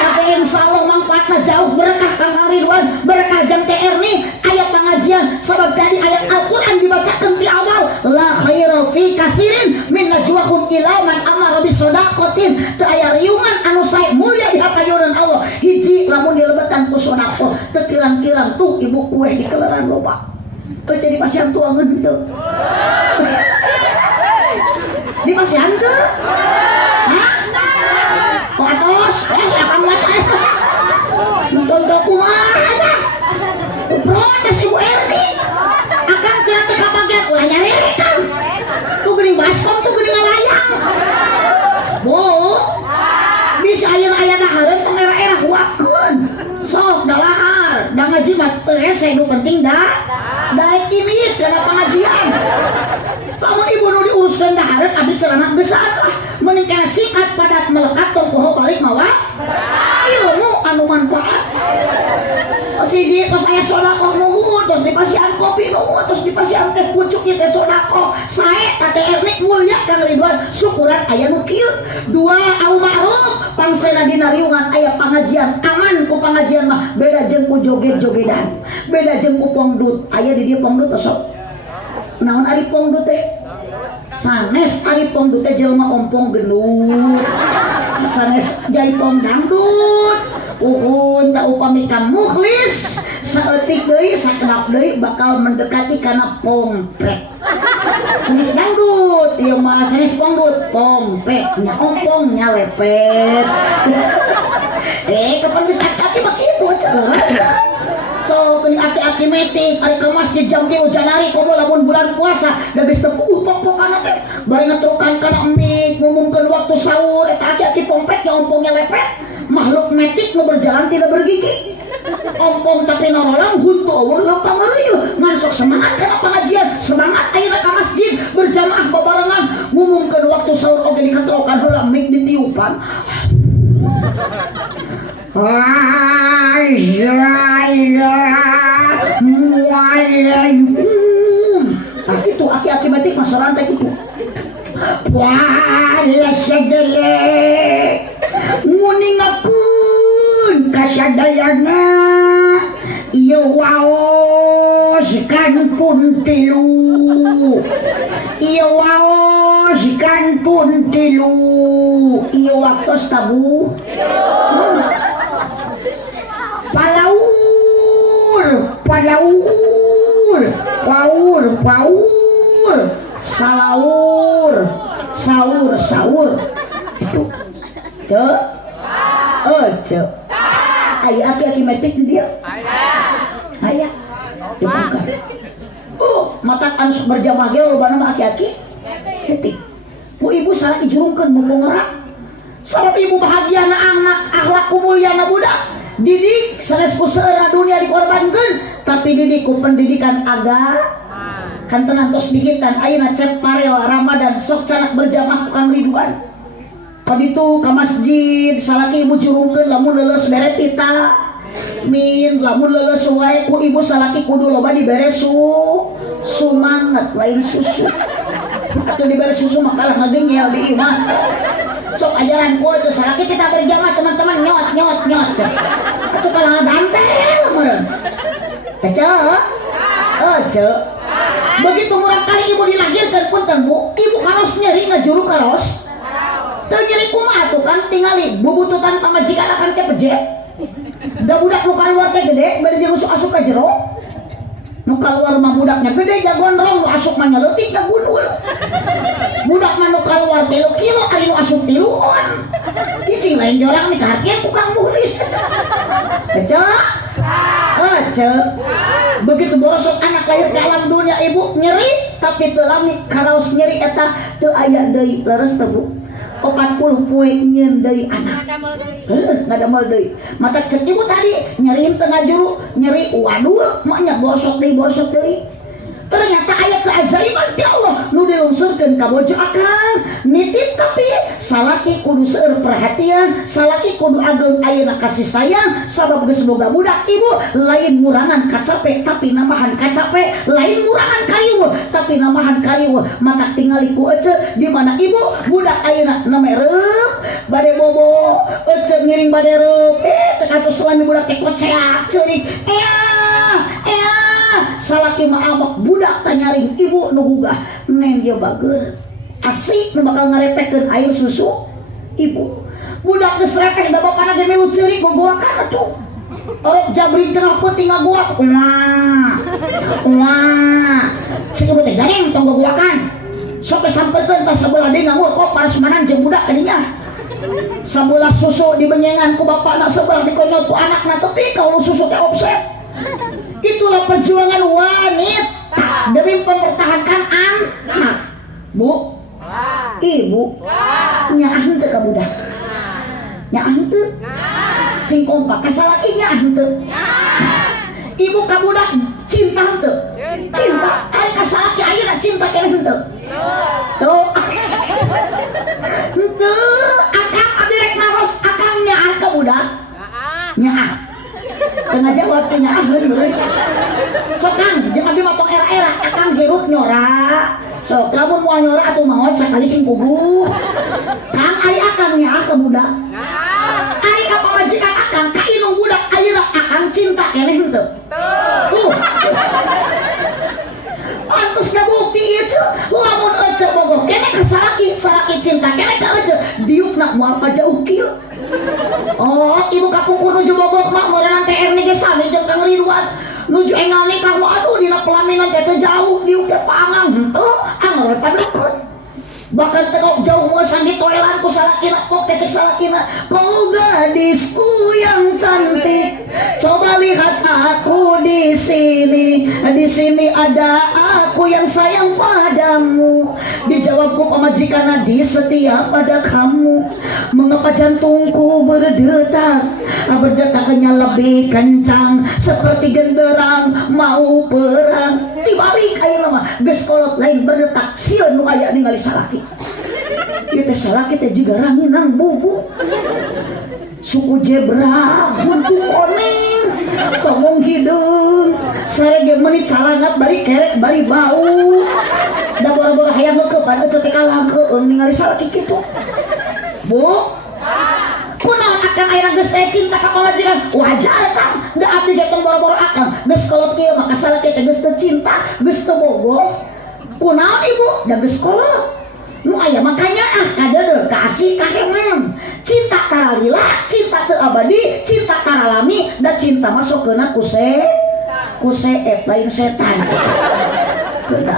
tapi insyaallah manfaatna jauh berkah Kang Ridwan berkah jam TR nih aya pengajian sabab tadi ayat Al-Qur'an dibacakeun ti awal la khaira fi kasirin min najwahum ila man amara bis shadaqatin teu aya riungan anu sae mulia di hapayeunan Allah hiji lamun dilebetan ku sedekah teu kirang-kirang tuh ibu kue di keleran loba teu jadi pasien tuangeun teu di pasien teu hah atos akan mati nonton kumaha protes ibu Erni akan cerita ke bagian ulah nyarekan tuh geuning baskom tuh geuning ngalayang bu bisa aya-aya dahareun pengera-era huakeun sok dalahar da ngaji mah teu hese nu penting da daek timit kana pengajian lamun ibu nu diuruskeun dahareun abdi ceramah geus lah mending kana singkat padat melekat tong poho balik mawa ilmu anu manfaat siji tos aya sodaqoh nuhun tos dipasihan kopi nuhun tos dipasihan teh pucuk teh sodaqoh sae KTR nik mulia Kang Ridwan syukuran aya nu kieu dua au ma'ruf pangsena dina riungan aya pangajian aman ku pangajian mah beda jeung ku joget-jogedan beda jeung ku pongdut aya di dieu pongdut sok naon ari pongdut teh sanes ari pongdut teh jelema ompong gendut sanes jaipong dangdut uhun tak upami ka mukhlis saeutik deui sakedap deui bakal mendekati kana pompet sanes dangdut ieu mah sanes pongdut pompet nya ompong nya lepet kapan geus aki mah kitu ceuleuh so keuning aki-aki metik ari ka masjid jam 3 Janari komo lamun bulan puasa da geus teu pok-pokana teh bari ngetrukan kana emik ngumumkeun waktu sahur eta aki-aki pompet nya ompongnya lepet makhluk metik nu berjalan tidak bergigi ompong tapi nololang huntu eueuh leumpang eueuh ngan sok semangat kana pengajian semangat ayeuna ka masjid berjamaah babarengan ngumumkeun waktu sahur oge diketrokan heula mik ditiupan tapi tuh aki-aki batik masa rantai gitu wala sadele nguningakeun kasadayana ieu waos kan puntilu ieu waos kan puntilu ieu waktos tabuh paur sahur itu ce aya aki-aki metik di dia aya dibuka mata anu berjamaah ge lobana mah aki-aki heuting ku ibu salaki jurungkeun mumpung ngerak sabab ibu bahagiana anak akhlak mulyana budak didik sanes ku seueurna dunia dikorbankeun tapi didik ku pendidikan agama kan tenan tos dikitan ayeuna cep parel Ramadan sok canak berjamaah tukang Ridwan kaditu ka masjid salaki ibu jurungkeun lamun leuleus bere pita min lamun leuleus wae ku ibu salaki kudu loba dibere sumanget lain susu atuh dibere susu mah kalah ngagengel di imah sok ajaran ku teh salaki kita berjamaah teman-teman nyot atuh kalah bantel meureun aja aja begitu murah kali ibu dilahirkan punten bu ibu karos nyeri ngajuru karos teu nyeri kumaha tuh kan tingali bubututan pamajikan akan teh peje da budak nu kaluar teh gede bari diusuk-asuk ka jero nu kaluar mah budaknya gede jagondrong nu asuk mah nyeleutik ka gundul budak mah nu kaluar 3 kilo ari nu asuk 3 on cicing lain jorang mikaharkeun ku Kang Muhlis aja begitu borosok anak lahir ke alam dunia ibu nyeri tapi teu lami karaos nyeri eta teu aya deui leres teu bu 40 poe nyeun deui anak ngadamel deui mata cek ibu tadi nyeri tengah juru nyeri waduh maknya borosok deui ternyata ayat keajaiban ti Allah nu dilungsurkeun ka bojo akang nitip tapi salaki kudu seueur perhatian salaki kudu ageung ayeuna kasih sayang sabab geus boga budak ibu lain murangan kacape tapi namahan kacape lain murangan kaliweuh tapi namahan kaliweuh maka tingali ku ece di mana ibu budak ayeuna namereup bade bobo ece ngiring bade reup teu katos suami budak teh koceak ceurik salaki mah amak budak tanyaring ibu nu gugah neng dia bageur asik nu bakal ngarepekeun air susu ibu budak geus repeh da bapana ge milu ceurik gogoakan atuh orok jabring tengah peuting ngagoak wah cek ibu teh gareng tong gogoakan sok sampeurkeun ta sabeula deui nganggur kok parasmanan jeung budak kadinya sabeula susu dibenyengan ku bapana sebelah dikonyol ku anakna tapi kalau susu teh offset itulah perjuangan wanita demi mempertahankan anak bu ibu nyaah henteu ka budak nyaah henteu sing kompak kasalaki nyaah henteu ibu ka budak cinta henteu cinta ari kasalaki ayeuna cinta keneh henteu tuh henteu akang abdi rek naros akang nyaah ka budak nyaah tengah jawab teh nyaah heureun sok Kang jeung abdi motong era-era akang hirup nyora sok lamun moal nyora atuh maot sakali sing puguh Kang ari akang nyaah ka budak ari ka pamajikan akang ka inung budak ayeuna akang cinta keneh henteu pantes ngabukti ieu lamun ece bogoh keneh ka salaki cinta keneh ka ece diukna moal pajauh kieu oh ibu kapungkur nuju bogoh mah morenan TR nih ge sami jeung Kang Ridwan nuju enggal nikah waduh dina pelaminan teh jauh diuk teh pangang henteu anggar we padeukeut bahkan teh jauh mosan ditoelan ku salakina pok teh cek salakina kau gadisku yang cantik coba lihat aku di sini ada aku yang sayang padamu dijawabku pamajikanna di setia pada kamu mengapa jantungku berdetak lebih kencang seperti genderang mau perang tibalik ayeuna mah geus kolot lain berdetak sieun nu aya ningali salaki ieu teh salaki teh jiga ranginang bubu suku jebra buntu koneng tongong hideung sarege menit salangat bari kerek bari bau da bora-bora hayang ngeukepan ece teh kalah heueung ningali salaki kitu bu kunaon akang ayeuna geus teh cinta ka pamajikan wajar Kang da abdi ge tong boro-boro akang geus kolot kieu maka salaki teh geus teu cinta geus teu bogoh kunaon ibu da geus kolot nu aya makanya kadeudeung kasih kahemen cinta karalila cinta teu abadi cinta karalami da cinta masukkeuna ku lain setan kuda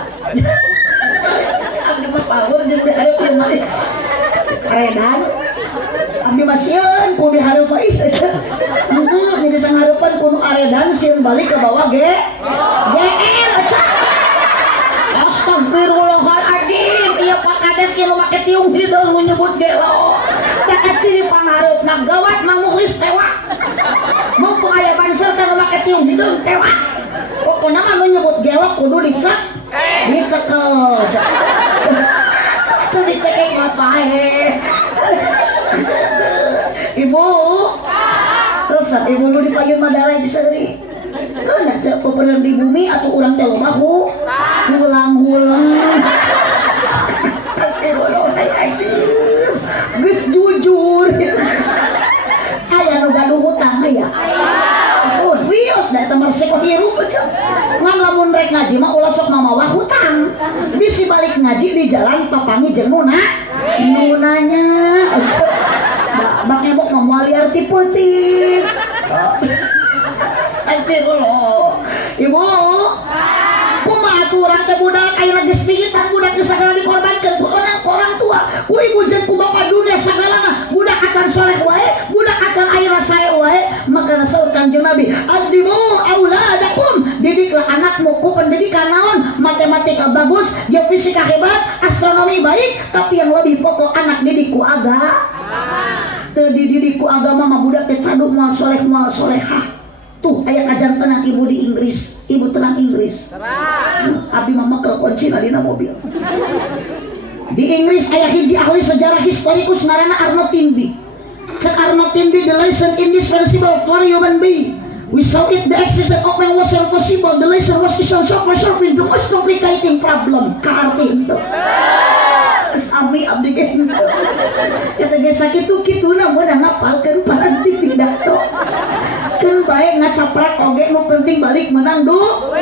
abdi mah pawur jeung dihareup ieu mah karedan abdi mah sieun ku dihareup mah ieu jadi sanghareupan kudu aredan sieun balik ke bawah GR Astagfirullahaladzim. Iya Pak Kades yang make tiung hidung nu nyebut gelo. Da ciri pangareupna gawat Mang Mukhlis tewa. Mumpung aya banser teh nu make tiung hidung tewa. Pokona mah nu nyebut gelo kudu dicek. Dicekel. Kudu dicekek ngapain? Ibu. Terus ibu nu dipayun madara geus kan aja peperan di bumi atau orang teh loba hulang-hulang geus jujur aya nu gaduh hutang ya oh wios da eta mah sekot hirup ngan lamun rek ngaji mah ulah sok mamawah hutang bisi balik ngaji di jalan papangi jeung nunanya bak ebok memuali arti putih Astagfirullah. Ibu, kumaha aturan teh budak ayeuna geus pijitan budak geus sagala dikorbankeun ku orang tua. Ku ibu jeung ku bapa dunia sagalana budak acan soleh wae, budak acan ayeuna sae wae. Makana saur Kanjeng Nabi, "Adibu auladakum." Didiklah anakmu ku pendidikan naon? Matematika bagus, geofisika hebat, astronomi baik, tapi yang lebih pokok anak didikku agama. Teu dididik ku agama mah budak teh caduk moal soleh moal solehah. Tuh aya kajantenan ibu di Inggris, ibu tenang Inggris. Abdi mah makel kunci dina mobil. Di Inggris aya hiji ahli sejarah historikus ngaranna Arnold Toynbee. Cek Arnold Toynbee, the lesson indispensable for human being. Without it, the existence of man was impossible. The lesson was essential for solving the most complicating problem. Kaarti itu. Abdi gitu. Kata ge sakitu kituna beunang ngapalkeun paranti pidato. Kan bae ngacaprak oge nu penting balik menang doa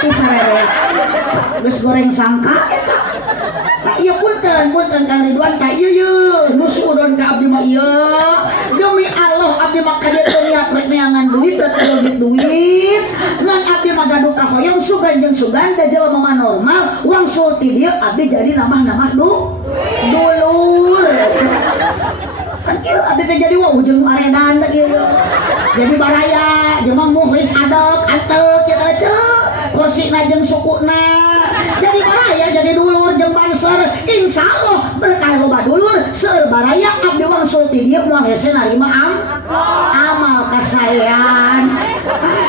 ku sarere. Geus goreng sangka eta. Tah ieu punten Kang Ridwan tah ieu nu suudon ka abdi mah ieu. Demi Allah abdi mah ka dieu teu niat rek neangan duit da teu duit. Ngan abdi mah gaduh ka hoyong sugan jeung sugan da jelema mah normal, wangsul ti dieu abdi jadi namah-namah dulur. Kan kieu abdi teh jadi wah jeung aredan teh kieu. Jadi baraya, jeung Mang Mukhlis adek, anteu kita ceuk, kursina jeung sukuna. Jadi baraya, jadi dulur jeung banser. Insyaallah berkah loba dulur, seueur baraya abdi wangsul ti dieu moal hese narima amal kasayan.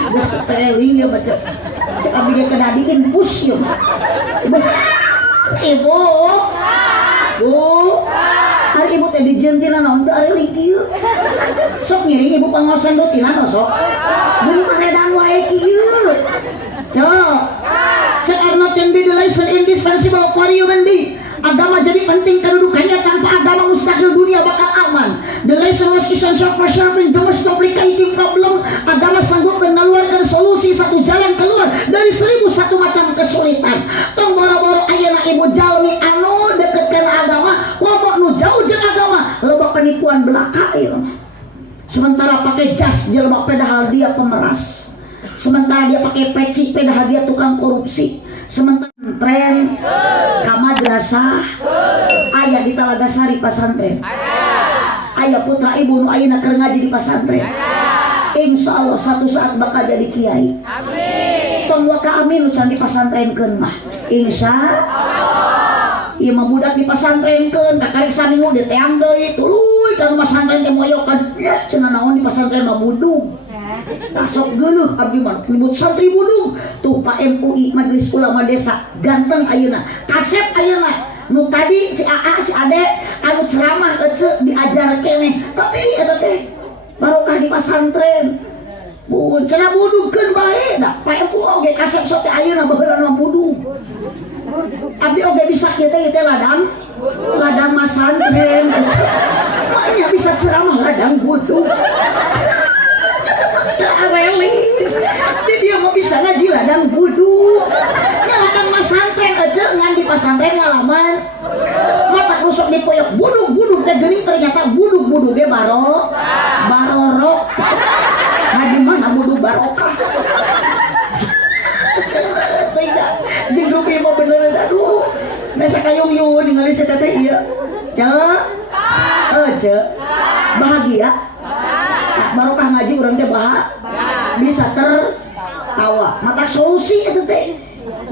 Geus teling ieu baca. Cek abdi ge kedadiin push ieu. Ibu. Bu. Hari ibu teh dijentina naon teu ari likieu. Sok ngiring ibu pangosan dutina sok. Mun paredan wae kieu. Cek Arnold Toynbee, the lesson indispensable for human being. Agama jadi penting kedudukannya, tanpa agama mustahil dunia bakal aman. The lesson was essential for solving the most complicating problem. Agama sanggup mengeluarkan solusi satu jalan keluar dari 1001 macam kesulitan. Tong boro-boro ayeuna ibu jalmi anu deketkeun agama, komo nu jauh jeung agama, loba penipuan belaka ieu. Sementara pakai jas jelema padahal dia pemeras. Sementara dia pakai peci padahal dia tukang korupsi. Sementara tren ka madrasah aya di Talaga Sari pasantren. Aya putra ibu nu ayeuna keur ngaji di pasantren. Insyaallah satu saat bakal jadi kiai. Amin. Tong waka amin nu can di pasantrenkeun mah. Insyaallah. Ieu mah budak di pasantrenkeun kakari saminggu diteang deui tuluy ka rumah santren teh moyokan. Ya cenah naon di pasantren mah budug. Sok geuleuh abdi mah nyebut santri budung tuh Pak MUI Majelis Ulama Desa ganteng ayeuna kasep ayeuna nu tadi si AA si Ade anu ceramah ece diajar keneh tapi eta teh barokah di pasantren bun cenah budugkeun bae da Pak MUI oge kasep sok teh ayeuna baheula mah budung abdi oge bisa kieu teh ladang masantren makanya bisa ceramah ladang budung Aweli, dia mau bisa ngaji ladang budu, nyalakan mas santren aja ngan di pasantren ngalaman, mata rusuk dipoyok buduk teh geuning ternyata buduk ge barorok, nah di mana buduk barokah? Tidak, jeung rupi mah bener aduh, masa kayung yun ningali si teteh ieu, cek, bahagia. Barokah ngaji urang teh bisa tertawa mata solusi itu teh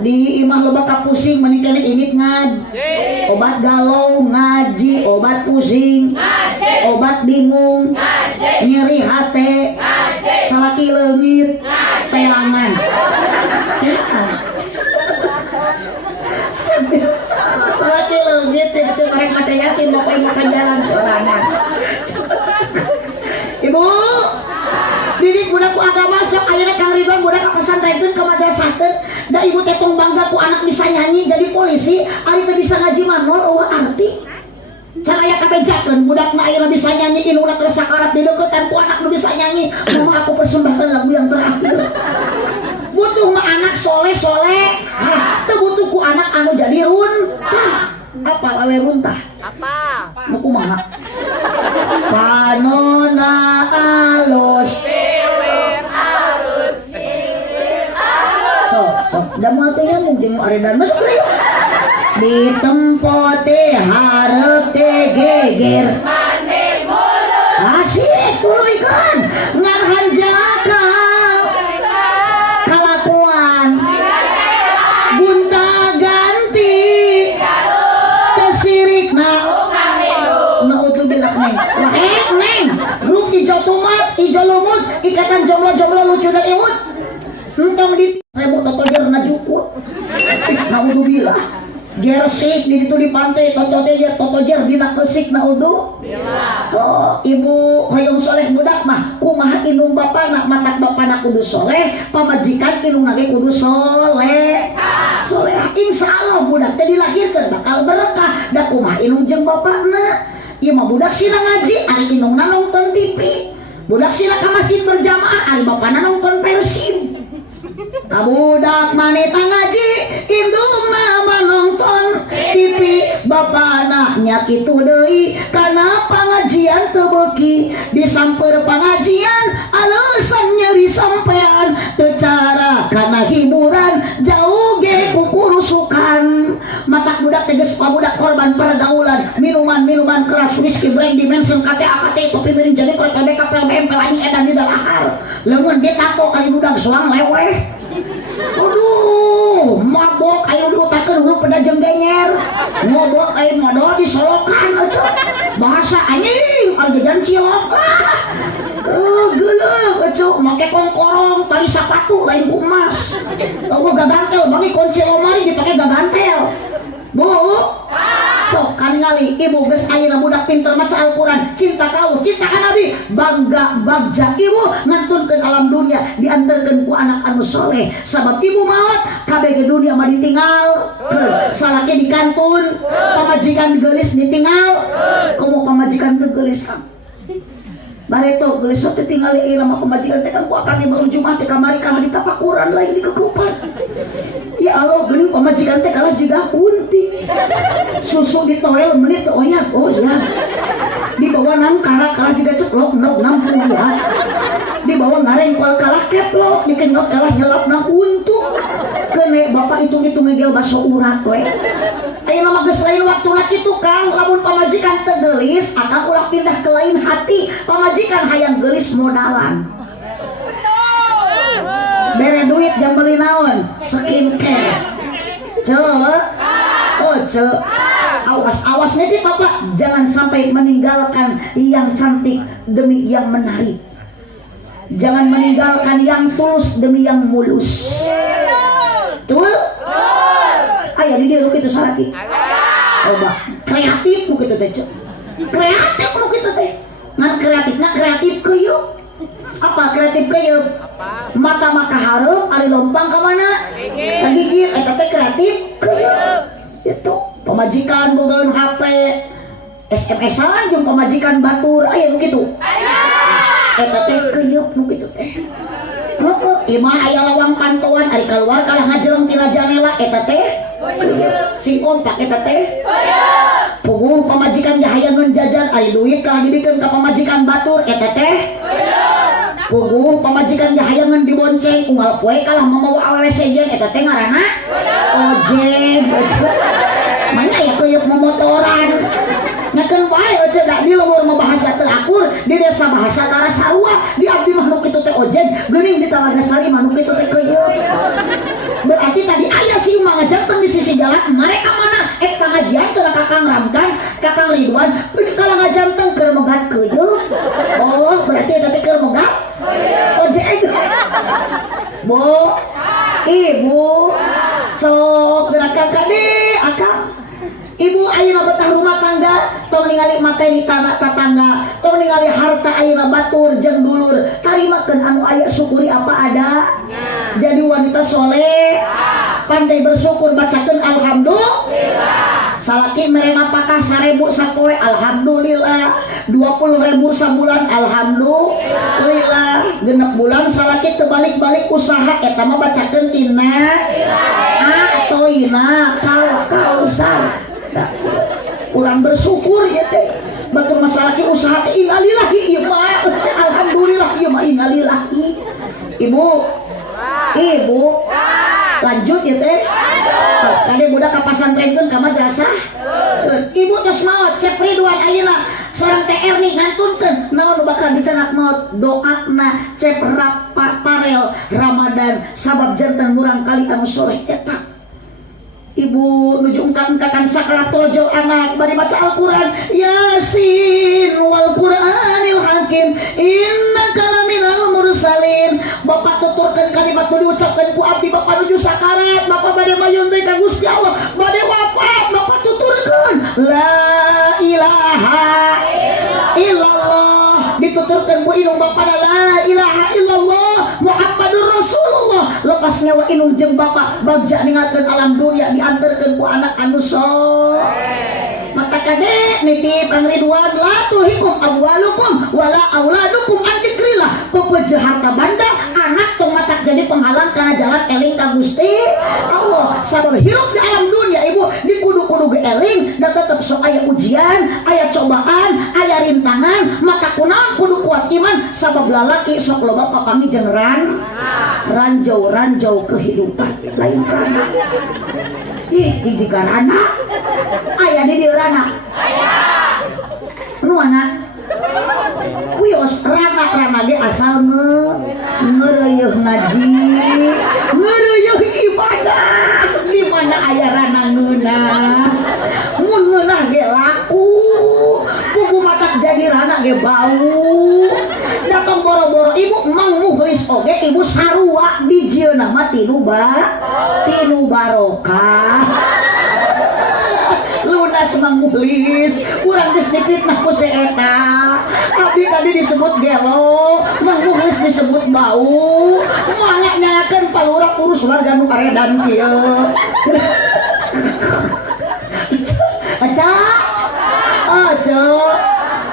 di imah loba ka pusing mending kene init ngad obat galau ngaji obat pusing obat bingung nyeri hate salaki leungit pelangan salaki leungit itu mereka maca yasin bapak makan jalan sorangan ibu didik budak ku agama sok ayeuna Kang Ridwan budak ka pesantren ke madrasahkeun da ibu tetong bangga ku anak bisa nyanyi jadi polisi ari teu bisa ngaji manor eueuh arti can aya kabejakeun budakna ayeuna bisa nyanyi iluna keur sakarat di deuketan ku anak nu bisa nyanyi mama aku persembahkan lagu yang terakhir butuh mah anak soleh teu butuh ku anak anu jadi runtah apa lawe runtah Apa? nu kumaha panona alus sok da moal teh nyambung jeung aredan masuk deui di tempat teh hareup teh geger mane mulut asik tuluikeun ngan hanjakal kalakuan gunta ganti tesirikna naudzubillah neng grup hijau tumat hijau lumut ikatan jomblo-jomblo lucu dan imut entong di rebo totojer na jukut naudzubillah gersik di ditu di pantai totojer dina kesik naudzu oh ibu hoyong soleh budak mah kumaha indung bapana matak bapana kudu soleh pamajikan indung nage kudu soleh insyaallah budak teh dilahirkeun bakal berkah da kumaha indung jeung bapana ieu mah budak sina ngaji ari indungna nonton TV budak sina ka masjid berjamaah ari bapana nonton Persib budak maneta ngaji indungna nonton TV bapana nya kitu deui kana pangajian teu beuki disamper pangajian alasan nyeri sampean teu cara kana hiburan jauh ge kukurusukan mata budak teges pabudak korban pergaulan minuman keras whisky brandy mention KTA topi miring jadi PBK PLBM pelani edan di dalahar leungeun ditato kali budak soang leweh aduh mabok ayo diutakeun hulu pedajeng genyer ngobok ayo modal disolokan aja bahasa anjing aljajan cilok geuleuh aja make kongkorong tali sapatu lain ku emas gagantel bagi kunci lomari dipake gagantel bu sok kan ngali ibu geus ayeuna budak pinter maca Al-Qur'an cinta kau cinta ka Nabi bangga bagja ibu ngantunkeun alam dunia dianterkeun ku anak anu soleh sabab ibu maot kabeh dunia mah ditinggal salake dikantun pamajikan geulis ditinggal komo pamajikan teu geulis kang bareto geus teh tinggal ieu mah pamajikan teh kan ku akan baru Jumat teh kamari kana ditapakuran lain di kekupan ya Allah geuning pamajikan teh kalah jiga kunting susu ditoel menit oh ya dibawa nang karak kalah jiga ceplok nang kuliah dibawa ngareng kual kalah keplok dikenyot kalah nyelap nang untu kene bapak hitung-hitung ngegel baso urat we ayeuna mah geus lain waktuna kitu Kang lamun pamajikan teu geulis akang ulah pindah ke lain hati pamajikan hayang geulis modalan bere duit jam beli naon skincare awas nanti papa jangan sampai meninggalkan yang cantik demi yang menarik jangan meninggalkan yang tulus demi yang mulus betul? Aya di dieu kitu sarati coba kreatif nu kitu teh kreatif nu kitu teh ngan kreatifna kreatif keuyeuk apa kreatif keuyeuk mata mah kahareup ari lompang ka mana ka gigit eta teh kreatif keuyeuk itu pamajikan bogaeun HP SMS-an jeung pamajikan batur aya nu kitu eta teh keuyeuk nu kitu teh ieu mah aya lawang pantauan ari kaluar kalah ngajeleng tina janela eta teh sing kompak eta teh puguh pamajikan gahayangeun jajan ari duit kalah dibikeun ka pamajikan batur eta teh puguh pamajikan gahayangeun dibonceng unggal poe kalah mamawa awewe sejen eta teh ngaranna ojek mana ya keuyeuk momotoran ngakeun wae ojek da di leuweur mah bahasa teu akur di desa bahasa tara sarua di abdi mah nu kitu teh ojek geuning di Talaga Sari mah nu kitu teh keuyeuk berarti tadi aya si Ramdan Kakang Ridwan kalau ngajanteng keur megat keuyeuh. Oh berarti eta teh keur megat ojek. Bu ibu sok gerakan kade akang ibu ayeuna betah rumah tangga tong ningali materi tanah tatangga tong ningali harta ayeuna batur jeung dulur tarimakeun anu aya syukuri apa ada jadi wanita soleh pandai bersyukur bacakeun alhamdulillah salaki mere apakah 1000 sapoe alhamdulillah 20.000 sabulan alhamdulillah genep bulan salaki terbalik-balik usaha eta mah bacakeun inna atoina kausar kurang bersyukur ya teh batur masalah ki usaha teh innalillahi ieu mah alhamdulillah ieu mah innalillahi ibu lanjut ya teh kade budak ka pasantrenkeun ka madrasah ibu tos maot cep Ridwan ayeuna sareng TR nih ngantunkeun naon bakal dicanak maot doana cep parel Ramadan sabab janten murang kali anu soleh eta ibu nuju ungkap-ungkapan sakaratul maut anak bari maca Al-Qur'an Yasin wal Qur'anil Hakim innaka laminal mursalin bapak tuturkeun kalimat nu diucapkeun ku abdi bapak nuju sakarat bapak bade mayun deui ka Gusti Allah bade wafat bapak tuturkeun la ilaha illallah dituturkeun ku inung bapak la ilaha illallah Muhammadur Rasulullah lepas nyawa inung jeung bapak bagja ningalkeun alam dunia diantarkeun ku anak anu soleh mata kade nitip Kang Ridwan la tulhikum amwalukum wala auladukum an dzikrillah pepeujeuh harta banda anak tong matak jadi penghalang kana jalan eling ka Gusti Allah sabab hirup di alam dunia ibu di kudu-kudu ge eling da tetep sok aya ujian aya cobaan aya rintangan maka kunaon kudu kuat iman sabab lalaki sok loba papangi jeung ranjau kehidupan lain rana ih hiji garana aya di dieu rana nu anak wios rana ge asal ngeureueuh ngaji ngeureueuh ibadah di mana aya rana ngeunah mun ngeunah ge laku pugu matak jadi rana ge bau datang boro-boro ibu Mang Muhlis oge ibu sarua di jieuna mah tinu barokah lunas Mang Muhlis urang geus dipitnah ku si eta abdi tadi disebut gelo Mang Muhlis disebut bau mangga nyangakeun palurah urus warga nu karedan kieu aca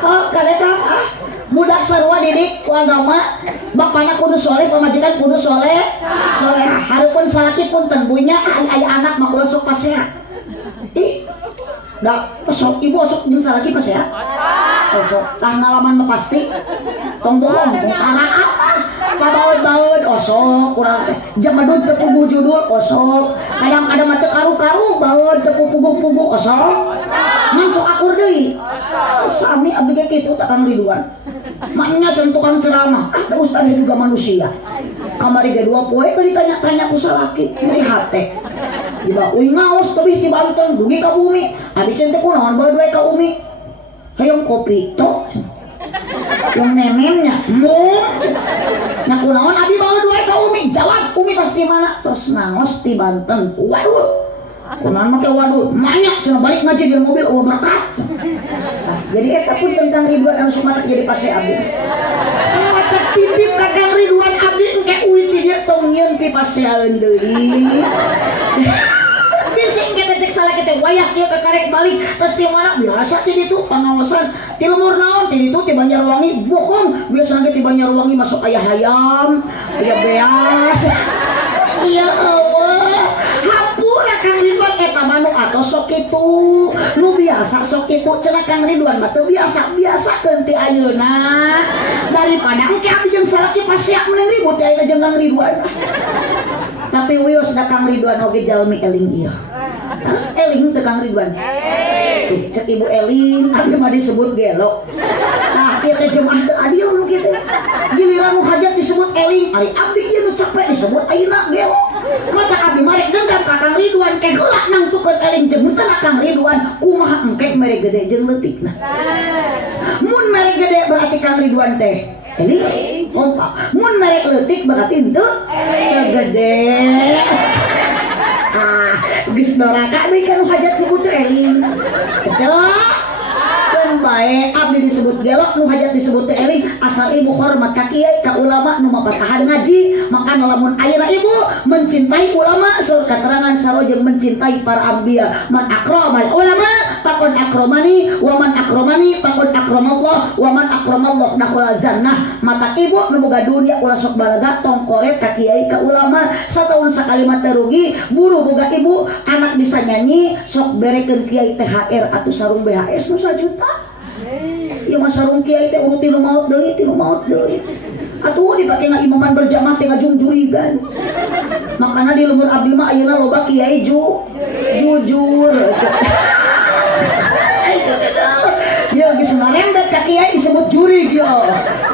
oh kaleta budak sarua didik ku agama bapana kudu soleh pamajikan kudu soleh hareupeun salaki punten bunya aya anak mah ulah sok pasehat ih da sok ibu sok jeung salaki pasehat sok tah ngalaman mah pasti tong bohong tong tara apa pabaeud-baeud osok kurang teh jamadud teu puguh judul osok kadang-kadang mah teu karu-karu baeud teu puguh-puguh osok man sok akur deui sami abdi ge kitu tak Kang Ridwan maknya can tukang ceramah da ustaz juga manusia kamari ge 2 poe teh ditanya-tanya ku salaki melihat teh tiba uing ngaos teuing ti Banten dugi ka bumi abi cen teh kunaon bae duwe ka umi hayang kopi tok yang nenennya nya kunaon abi bae duwe ka umi jawab umi tos di mana tos ngaos ti Banten waduh kunaon make waduh manya cenah balik ngaji di mobil eueuh berkat jadi eta pun tentang Ridwan anu sumatak jadi pase abdi mata titip ka Kang Ridwan abdi engke uin ti dieu tong nyieun pi paseaeun deui bising kita cek salah kita wayak dia ke karek balik terus di mana biasa di itu pengawasan di lemur naon di itu di Banjarwangi bohong biasanya di Banjarwangi masuk ayah ayam ayah beas iya Allah hampura Kang Ridwan eta manu atau sok itu nu biasa sok itu cenah Kang Ridwan mah teu biasa keun ti ayeuna daripada engke abdi jeung salaki pasiak mending ribut ti ayeuna jeung Kang Ridwan tapi wios da Kang Ridwan oge jalmi eling ieu eling teu Kang Ridwan cek ibu eling abdi mah disebut gelo nah ieu teh jemaah teu adil nu kitu giliran nu hajat disebut eling ari abdi ieu nu capek disebut ayeuna gelo mata abdi marek dengkap ka Kang Ridwan ke heula nang tukeun eling jeung teu Kang Ridwan kumaha engke mere gede jeung leutikna. Mun mere gede berarti Kang Ridwan teh ini kompak. Mun mere leutik berarti henteu gede. Geus doraka deui kan hajat ku teu eling. Cok bae abdi disebut gelok nu hajat disebut teh eling asal ibu hormat ka kiai ka ulama nu mapatahan ngaji makana lamun ayeuna ibu mencintai ulama saur katerangan sarojeng mencintai para anbiya man akramal ulama faqad akramani wa man akramani faqad akramallah wa man akramallah dakhul jannah. Mata ibu nu boga dunia ulah sok balaga tong koret ka kiai ka ulama sataun sakalimat teh rugi buru boga ibu anak bisa nyanyi sok berekeun kiai THR atuh sarung BHS nu 1 juta. Ya mas sarung kiai teh urut tinu maot deui atuh dipake ngaimaman berjamaah teh ngajungjurigan. Makana di lembur abdi mah ayeuna loba kiai jujur. Ya geus ngarembet ka kiai disebut jurig ya.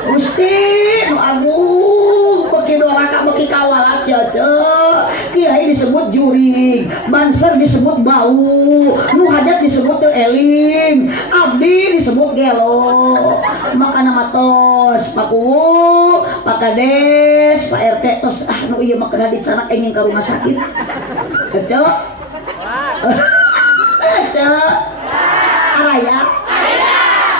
Gusti nu agung beki doraka beki kawalat sia kiai disebut jurig, banser disebut bau, nu hajat disebut teu eling, abdi disebut gelo. Makana matos paku, Pak Kades, Pak RT tos nu ieu mah kada dicanak enging ka rumah sakit. Cok. Cok. Araya.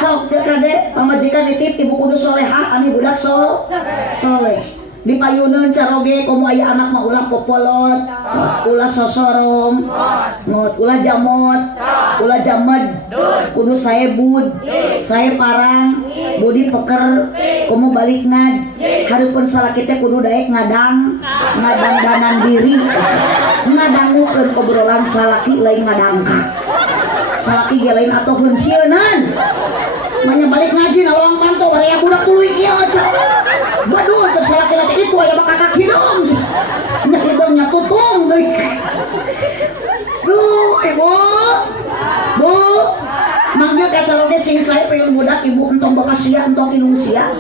Sok cek kade pamajikan nitip ibu kudu solehah ami budak soleh. Dipayuneun caroge komo aya anak mah ulah popolot, ulah sosorong, ngot ulah jamot, ulah jamed, kudu sae bud, sae parang, budi peker, komo balik ngad, hareupeun salaki teh kudu daek ngadang danan diri, ngadangukeun obrolan salaki lain ngadangka, salaki ge lain atoh sieunan, manya balik ngaji nalawang pantau area budak tuluy kieu waduh cek salaki laki itu aya bakakak hidung nya hidungnya tutung deui. Duh ibu bu manggil ka caloge sing sae pengen budak ibu entong bapak sia entong inung sia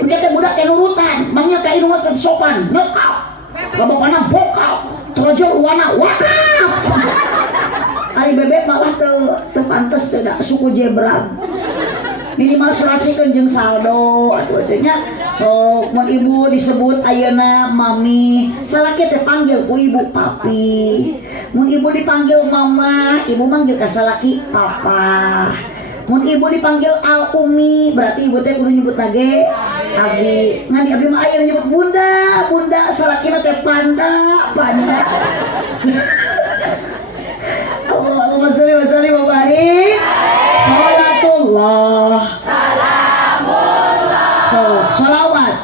engke teh budak teh nurutan manggil ka inung teh sopan nyekap ka bapana bokap trojo wana wakap. Ari bebek malah teu pantes teu da suku jebrag minimal serasikeun jeung saldo atuh nya sok mun ibu disebut ayeuna mami salaki teh panggil ku ibu papi, mun ibu dipanggil mama ibu manggil ka salaki papa, mun ibu dipanggil al umi berarti ibu teh kudu nyebut lagi abi. Ngan abdi mah aya nyebut bunda salakina teh panda. Allahumma sholli wa sallim wa barik. Salatullah salamullah sholawat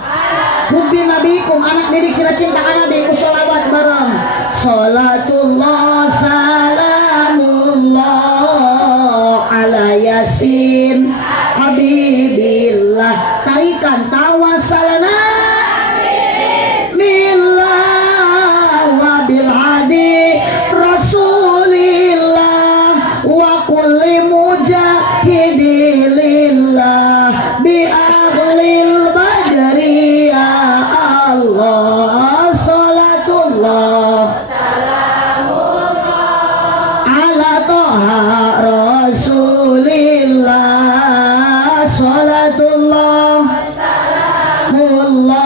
hubbi nabikum anak didik sila cinta ka nabi ku sholawat bareng salatullah salamullah ala yasin habibillah tarikan tawasalna billah wa bil hadi rasulillah wa kulli mujahidilillah bi ahlil badri ya Allah salatullah salamullah ala toha rasulillah salatullah salamullah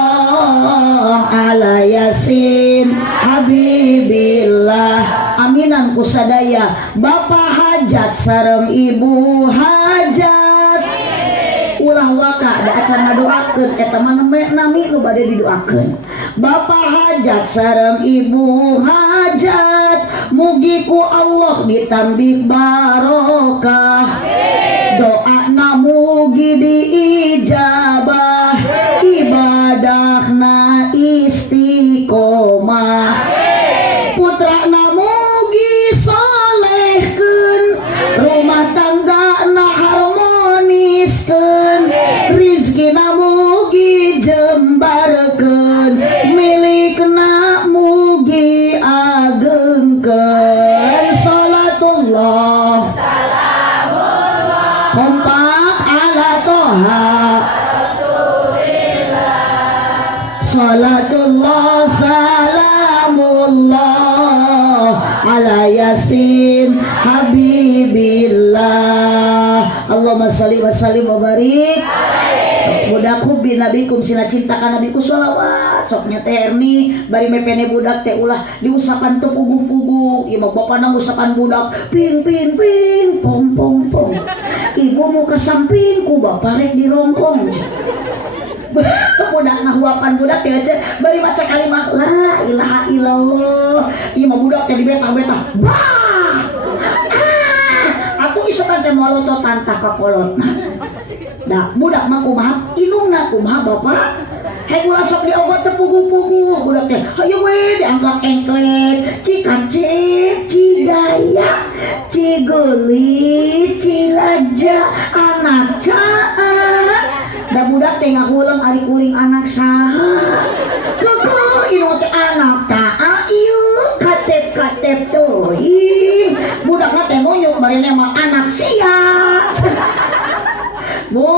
ala yasin habibillah. Aminan kusadaya bapak hajat sareng ibu hajat ulah waka da acan ngadoakeun eta mah nami nu bade didoakeun. Bapak hajat sareng ibu hajat mugi ku Allah ditambih barokah doana mugi diijabah ibadahna istiqomah putrana mugi solehkeun rumah tanggana harmoniskeun rizkina mugi jembarkeun milikna mugi agengkeun salatullah salamullah kompak ala toha rasulillah salatullah salam salamullah ala yasin habibillah. Allahumma sholli wa sallim wa barik. Budak hubi nabikum sila cinta ka nabiku sholawat. Sok nya teh Erni bari mepene budak teh ulah diusapan teu pugu-pugu. Ieu mah bapana usapan budak ping ping ping pom pom pom. Ibu mu ke samping ku bapak rek dirongkong. Budak ngahuapan budak teh aja bari maca kalimat la ilaha illallah. Ieu mah budak teh dibeta-beta. Bah! Atuh isokan teh moal lototan tah ka kolotna. Dah budak mah kumaha inungna kumaha bapak hek ulah sok diobat teu pugu-pugu budak teh hayu we diangkat engklek cikacik cigaya ciguli cilaja anak caa da budak teh ngahulang ari kuring anak saha keukeul inung teh anak taa ieu katep-katep teuing budakna teh ngoyok bari mah anak sia. Bu,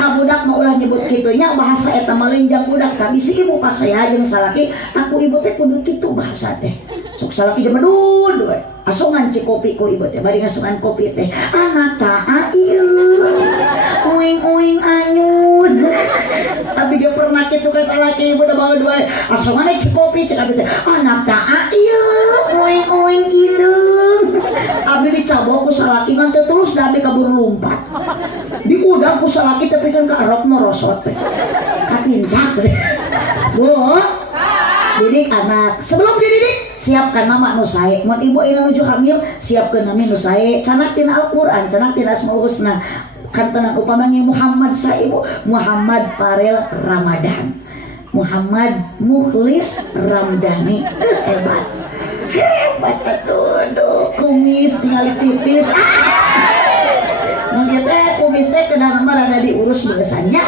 kabudak mau ulah nyebut kitunya bahasa eta malenjang budak tapi si ibu pas saya jeung salaki aku ibu teh kudu kitu bahasa teh. Sok salaki jemedud we. Asungan cikopi ku ibu teh bari ngasungan kopi teh. Anak taa ieu. Uing-uing anyun. Tapi dia pernah kitu ka salaki ibu da baeud we. Asungan cikopi cek abi teh. Anak taa ieu. Uing-uing indung. Abdi dicabok ku salaki ngan teu terus da abdi kabur lumpat. Di udah ku salaki tapi kan ka arep merosot teh. Kapincak deh. Bu. Didik anak. Sebelum dididik siapkan nama nu sae. Mun ibu ina nuju hamil siapkeun nama nu sae. Canak tina Al-Qur'an, canak tina Asmaul Husna. Kantenan upamanya Muhammad sa ibu, Muhammad Farel Ramadan. Muhammad Mukhlis Ramdhani. Hebat. Hebat atuh. Kumis tinggal tipis. Maksud teh kumis teh kedah mah rada diurus biasanya.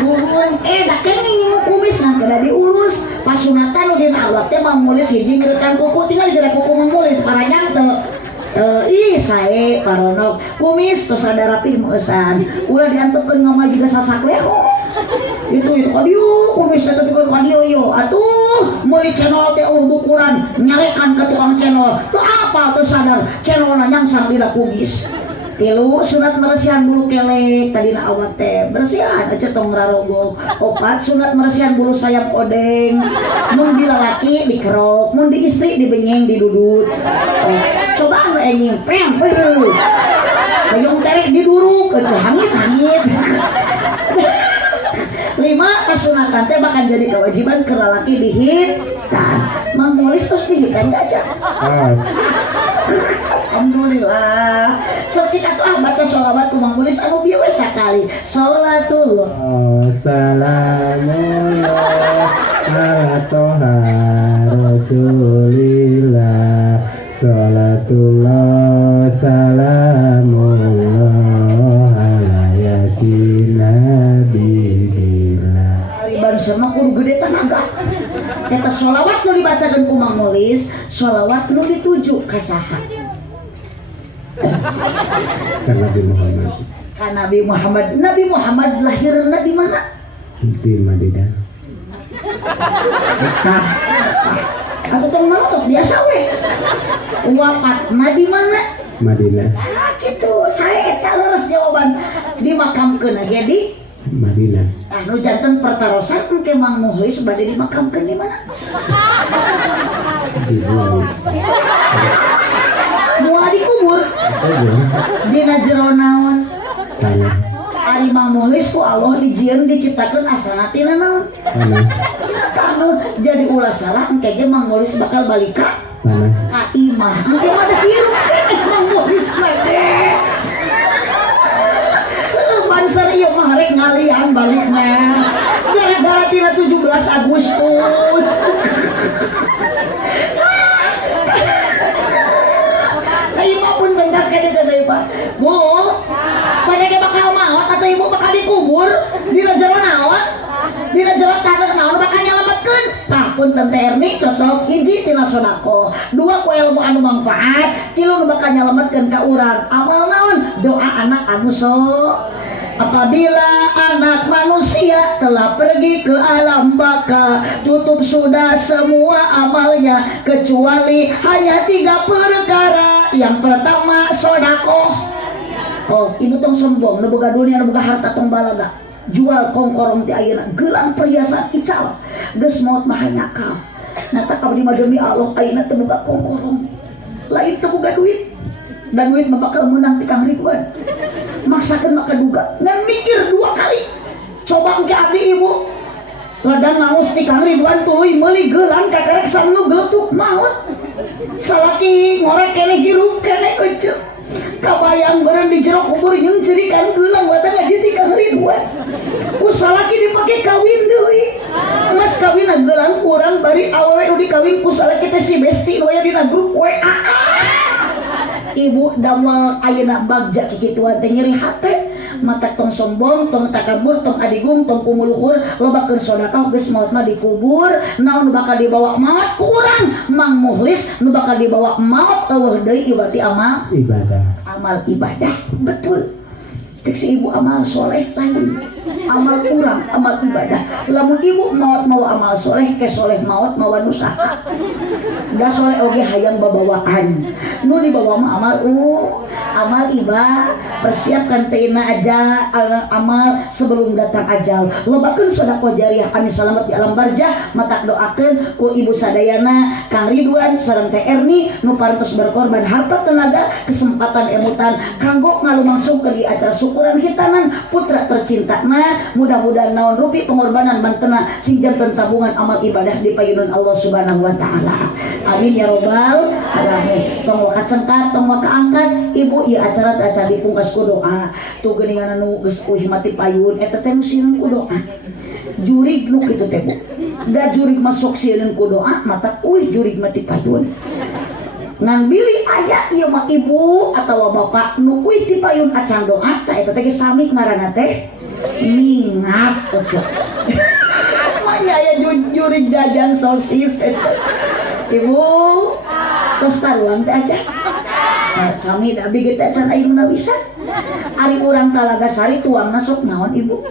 Nuhun da kenging ngingu kumis ngan kedah diurus. Pas sunatan dina awak teh mamulis hiji ngeurekan kuku tinggal digerak kuku mamulis paranyang teu. Ih sae paronok kumis tos rada rapih meusan. Ulah diantepkeun ngama juga sasakleo. Itu kadieu kumis teh tapi kadieu yo. Atuh meuli channel teh bukuran nyarekan ke tukang channel. Teu apa teu sadar channelna nyangsang dina kumis. Tilu sunat meresihan bulu kelek tadina awak teh bersihan aja tong ngararogo. Opat sunat meresihan bulu sayap odeng. Mun di lalaki dikerok, mun di istri dibenyeng didudut. Coba anu enjing peng beureum. Kayong terek diduruk hangit-hangit. 5 kasunatan teh bakal jadi kewajiban ke lalaki dihitan. Mamulis terus dihitan aja. Alhamdulillah. Sok cik atuh baca sholawat ku mamulis anu bieu we sakali. Sholatullah. Salamullah ala toha rasulillah. Sholatullah salamullah ala yasin nabiillah. Ariban sama kudu gede tenaga. Eta sholawat nu dibacakeun ku mamulis, sholawat nu dituju ka saha? Kan Nabi Muhammad. Ka Nabi Muhammad. Nabi Muhammad lahirna di mana? Di Madinah. Dekat. Atau tong mantok biasa we. Wafatna di mana? Madinah. Ah gitu. Saya eta leres jawaban. Dimakamkeun aja di Madinah. anu janten pertarosan engke Mang Mukhlis bade dimakamkeun di mana? Di Bali. Moal dikubur. Dina jero naon? Tanah. Ari Mang Mukhlis ku Allah dijieun diciptakeun asalna tina naon? Tanah. Anu jadi ulah salah engke ge Mang Mukhlis bakal balik ka Tanah. imah. Engke mah ada kieu Mang Mukhlis mah. Banser ieu mah rek ngalian balikna. Gara-gara tina 17 Agustus. Ibu pun gendas ka dieu deui Pak. Bu, saya ge bakal maot atau ibu bakal dikubur dina jero naon? Dina jero taneuh naon bakal nyalametkeun? Tah punten teh Erni cocok hiji tina sodaqoh, 2 ku ilmu anu manfaat, 3 nu bakal nyalametkeun ka urang. Amal naon? Doa anak anu sok Apabila anak manusia telah pergi ke alam baka, tutup sudah semua amalnya kecuali hanya 3 perkara. Yang pertama sodakoh. Oh, ibu tong sombong, nu boga dunia, nu boga harta tong balaga. Jual kongkorong ti ayeuna, gelang perhiasan ical, geus maot mah nyakal. Nata kabdi mah demi Allah ayeuna teu boga kongkorong. Lain teu boga duit. Dan duit mah bakal menang ti Kang Ridwan. Maksakeun mah kaduga, ngan mikir 2 kali. Coba engke abdi ibu. Ladang ngaos ti Kang Ridwan tuluy meuli gelang kakarek samnu geletuk maot. Salaki ngorek keneh hirup keneh euceuk. Kabayang beureun di jero kubur jeung cirikan geulang wadang ngaji ti Kang Ridwan. Usalaki dipake kawin deui. Mas kawin gelang urang bari awewe nu dikawin ku salaki teh si Besti nu aya dina grup WA. Ibu damel ayeuna bagja kikituan teh nyeri hate, mata tong sombong, tong takabur, tong adigung, tong kumuluhur, lobakeun sedekah geus maot mah dikubur, naon nu bakal dibawa maot ku urang, Mang Muhlis nu bakal dibawa maot eueuh deui ibati amal ibadah. Betul. Cek si ibu amal soleh lain, amal kurang, amal ibadah. Lamun ibu maot mawa amal soleh, ke soleh maot mawa nusaha. Da soleh oge hayang babawaan. Nu dibawa mah amal ibadah. Persiapkan teina aja amal sebelum datang ajal. Lobakeun sedekah jariah anu salamet di alam barzah. Matak doakeun ku ibu sadayana, Kang Ridwan sareng Teh Erni nu parantos berkorban harta tenaga, kesempatan emutan kanggo ngalumangsungkeun di acara syukuran hitanan putra tercinta na, mudah-mudahan naon rupi pengorbanan mantena sing janten tabungan amal ibadah di payunan Allah Subhanahu wa taala. Amin ya robbal alamin. Tong wakat cengkat, tong waka angkat ibu ieu acara dipungkas ku doa. Tu geuningan anu geus euih mati payun eta teh nu sieun ku doa. Jurig nu kitu teh Bu. Da jurig masuk sieun ku doa mata euih jurig mati payun. Ngan bili aya ieu mah ibu atawa bapak nu euih ti payun acan doa tah eta teh sami ngaranna teh mingat eceuk. Manya aya jurig jajan sosis eceuk. Ibu tos taruang teh aja. Sami da abdi teh acan ayeuna bisa. Ari urang Talaga Sari tuangna sok naon ibu?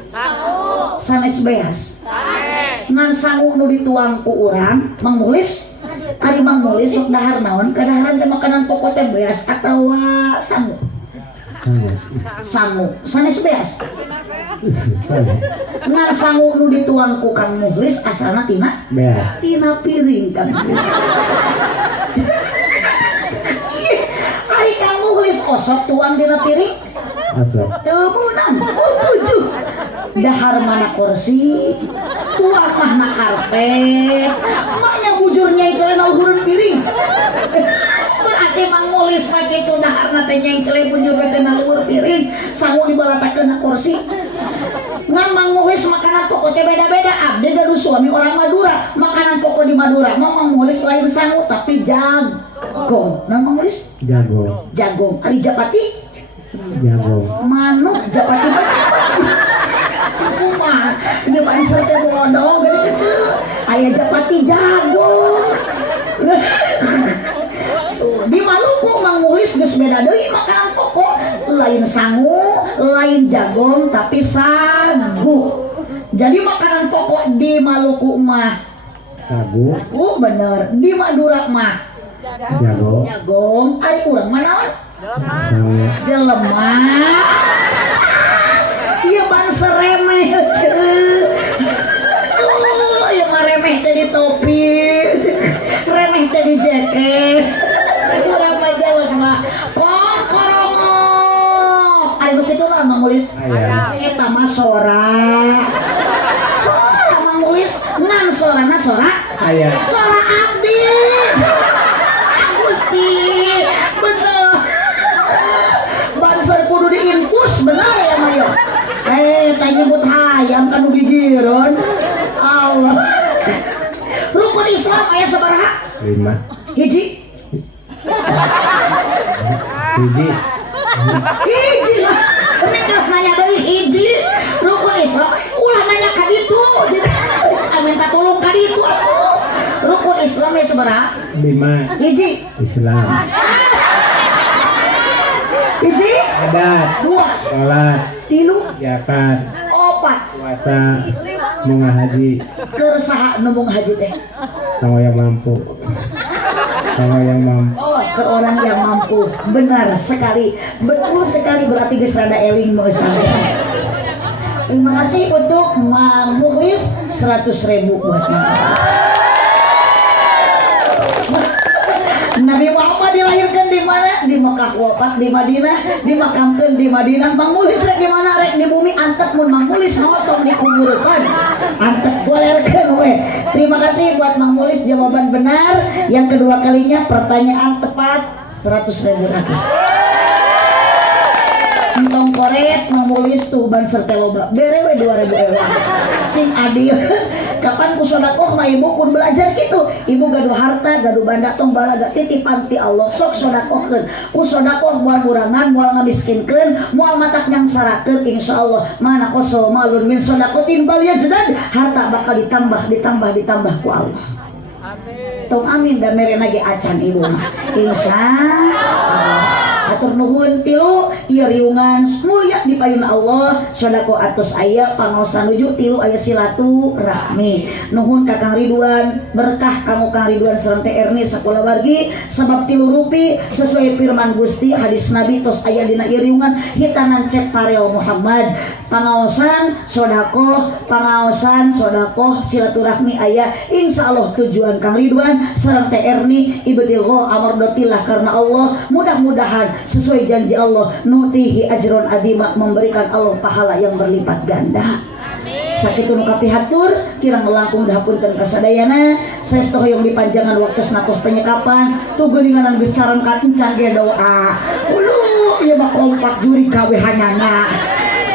Sanes beas. Ngan sangu nu dituang ku urang Mang Muhlis. Ari Mang Muhlis sok dahar naon? Kadaharan teh makanan pokok teh beas atawa sangu? Sangu. Sanes beas. Ngan sangu nu dituang ku Kang Muhlis asalna tina beas. Tina piring Kang. Ari Kang Muhlis osok tuang dina piring. Osok. Teu meunang. Tujuh. Dahar mana kursi, tuang mah na karpet. Maknya bujur nyengcele na luhureun piring. Berarti Mang Muhlis mah kitu daharna teh nyengcele bujur teh na luhur piring, sangu dibalatakeun na kursi. Ngan Mang Muhlis makanan pokok teh beda-beda. Abdi gaduh suami orang Madura, makanan pokok di Madura mah Mang Muhlis lain sangu tapi jagong. Nah Mang Muhlis? Jagong. Ari Japati? Jagong. Manuk Japati. Kumaha? Ieu panser teh bodong geuning kecil. Aya Japati jagong. Di Maluku Mang Muhlis geus beda deui makanan pokok. Lain sangu, lain jagong tapi sagu. Jadi makanan pokok di Maluku mah sagu. Bener. Di Madura mah jagong. Ari urang mah naon? Jelema. Ieu ban seremeh ceuk. Ieu mah remeh teh di topi. Remeh teh di jaket. Urang mah jelema. Kongkorongok. Ari nu kitu lah Mang Muhlis. Eta mah sora. Sora Mang Muhlis. Ngan sorana sora. Sora abdi. Gusti. Bener. Banser kudu diinfus bener ya Mayo. Teh nyebut hayam kan gigireun. Allah. Rukun Islam aya sabaraha? 5. Hiji. Hiji lah. Mikir nanya deui hiji. Rukun Islam ulah nanya ka ditu. Minta tolong ka ditu atuh. Rukun Islam aya sabaraha? 5. Hiji. Islam. Hiji. adat, dua, sholat, tilu, zakat, opat, puasa, munggah haji, keresaha nembung haji teh. sama yang mampu. Sama yang mampu. Oh, ke orang yang mampu. Benar sekali, betul sekali, berarti geus rada eling mau sampean. Terima kasih untuk Mang Mukhlis 100.000 buat Mang. Nabi Muhammad dilahirkan di mana? Di Mekah, wafat di Madinah, dimakamkan di Madinah. Mang Mukhlis rek di mana? Rek di bumi antep mun Mang Mukhlis mau tong dikuburkan. Antep bolerkeun we. Terima kasih buat Mang Mukhlis, jawaban benar. Yang kedua kalinya pertanyaan tepat 100.000 lagi. Entong koret Mang Mukhlis tuh ban serta loba bere we 2.000 ewa sing adil. Kapan ku sodakoh mah ibu kun belajar gitu, ibu gaduh harta gaduh banda tong balaga titipan ti Allah sok sodakohkeun. Ku sodakoh moal kurangan moal ngamiskinkeun moal matak nyangsarakeun insyaallah mana koso malun min sodakotin bal yazdad, harta bakal ditambah ku Allah. Tong amin da mere lagi acan ibu mah insyaallah. Atur nuhun tilu ieu riungan mulia di payun Allah sodako atus aya pangaosan nuju tilu aya silaturahmi. Nuhun ka Kang Ridwan berkah kamu Kang Ridwan sareng Teh Erni sakola wargi sabab tilu rupi sesuai firman Gusti hadis Nabi tos aya dina ieu riungan hitanan cek Parel Muhammad pangaosan sodako silaturahmi aya insyaallah tujuan Kang Ridwan sareng Teh Erni ibtigho amrdotillah karena Allah mudah-mudahan sesuai janji Allah nutihi ajron adima memberikan Allah pahala yang berlipat ganda. Sakitu nu kapihatur kirang langkung dahapunten kasadayana saestu hoyong dipanjangan waktu natos penyekapan tuguninganan bicaran ka encan ge doa ulu ieu mah kompak juri kawehanana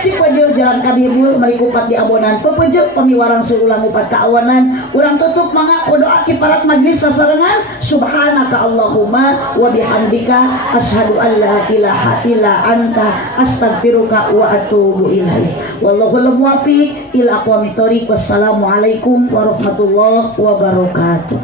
Cikojil jalan kabibul merikupat di abonan pepejeuk pamiwaran seulang upat kaawanan urang tutup mangga doa kiparat majlis sasarengan subhanaka Allahumma wa bihamdika asyhadu an la ilaha illa anta astaghfiruka wa atubu ilaik wallahul muwaffiq ila aqwamit thoriq wassalamu alaikum warahmatullahi wabarakatuh.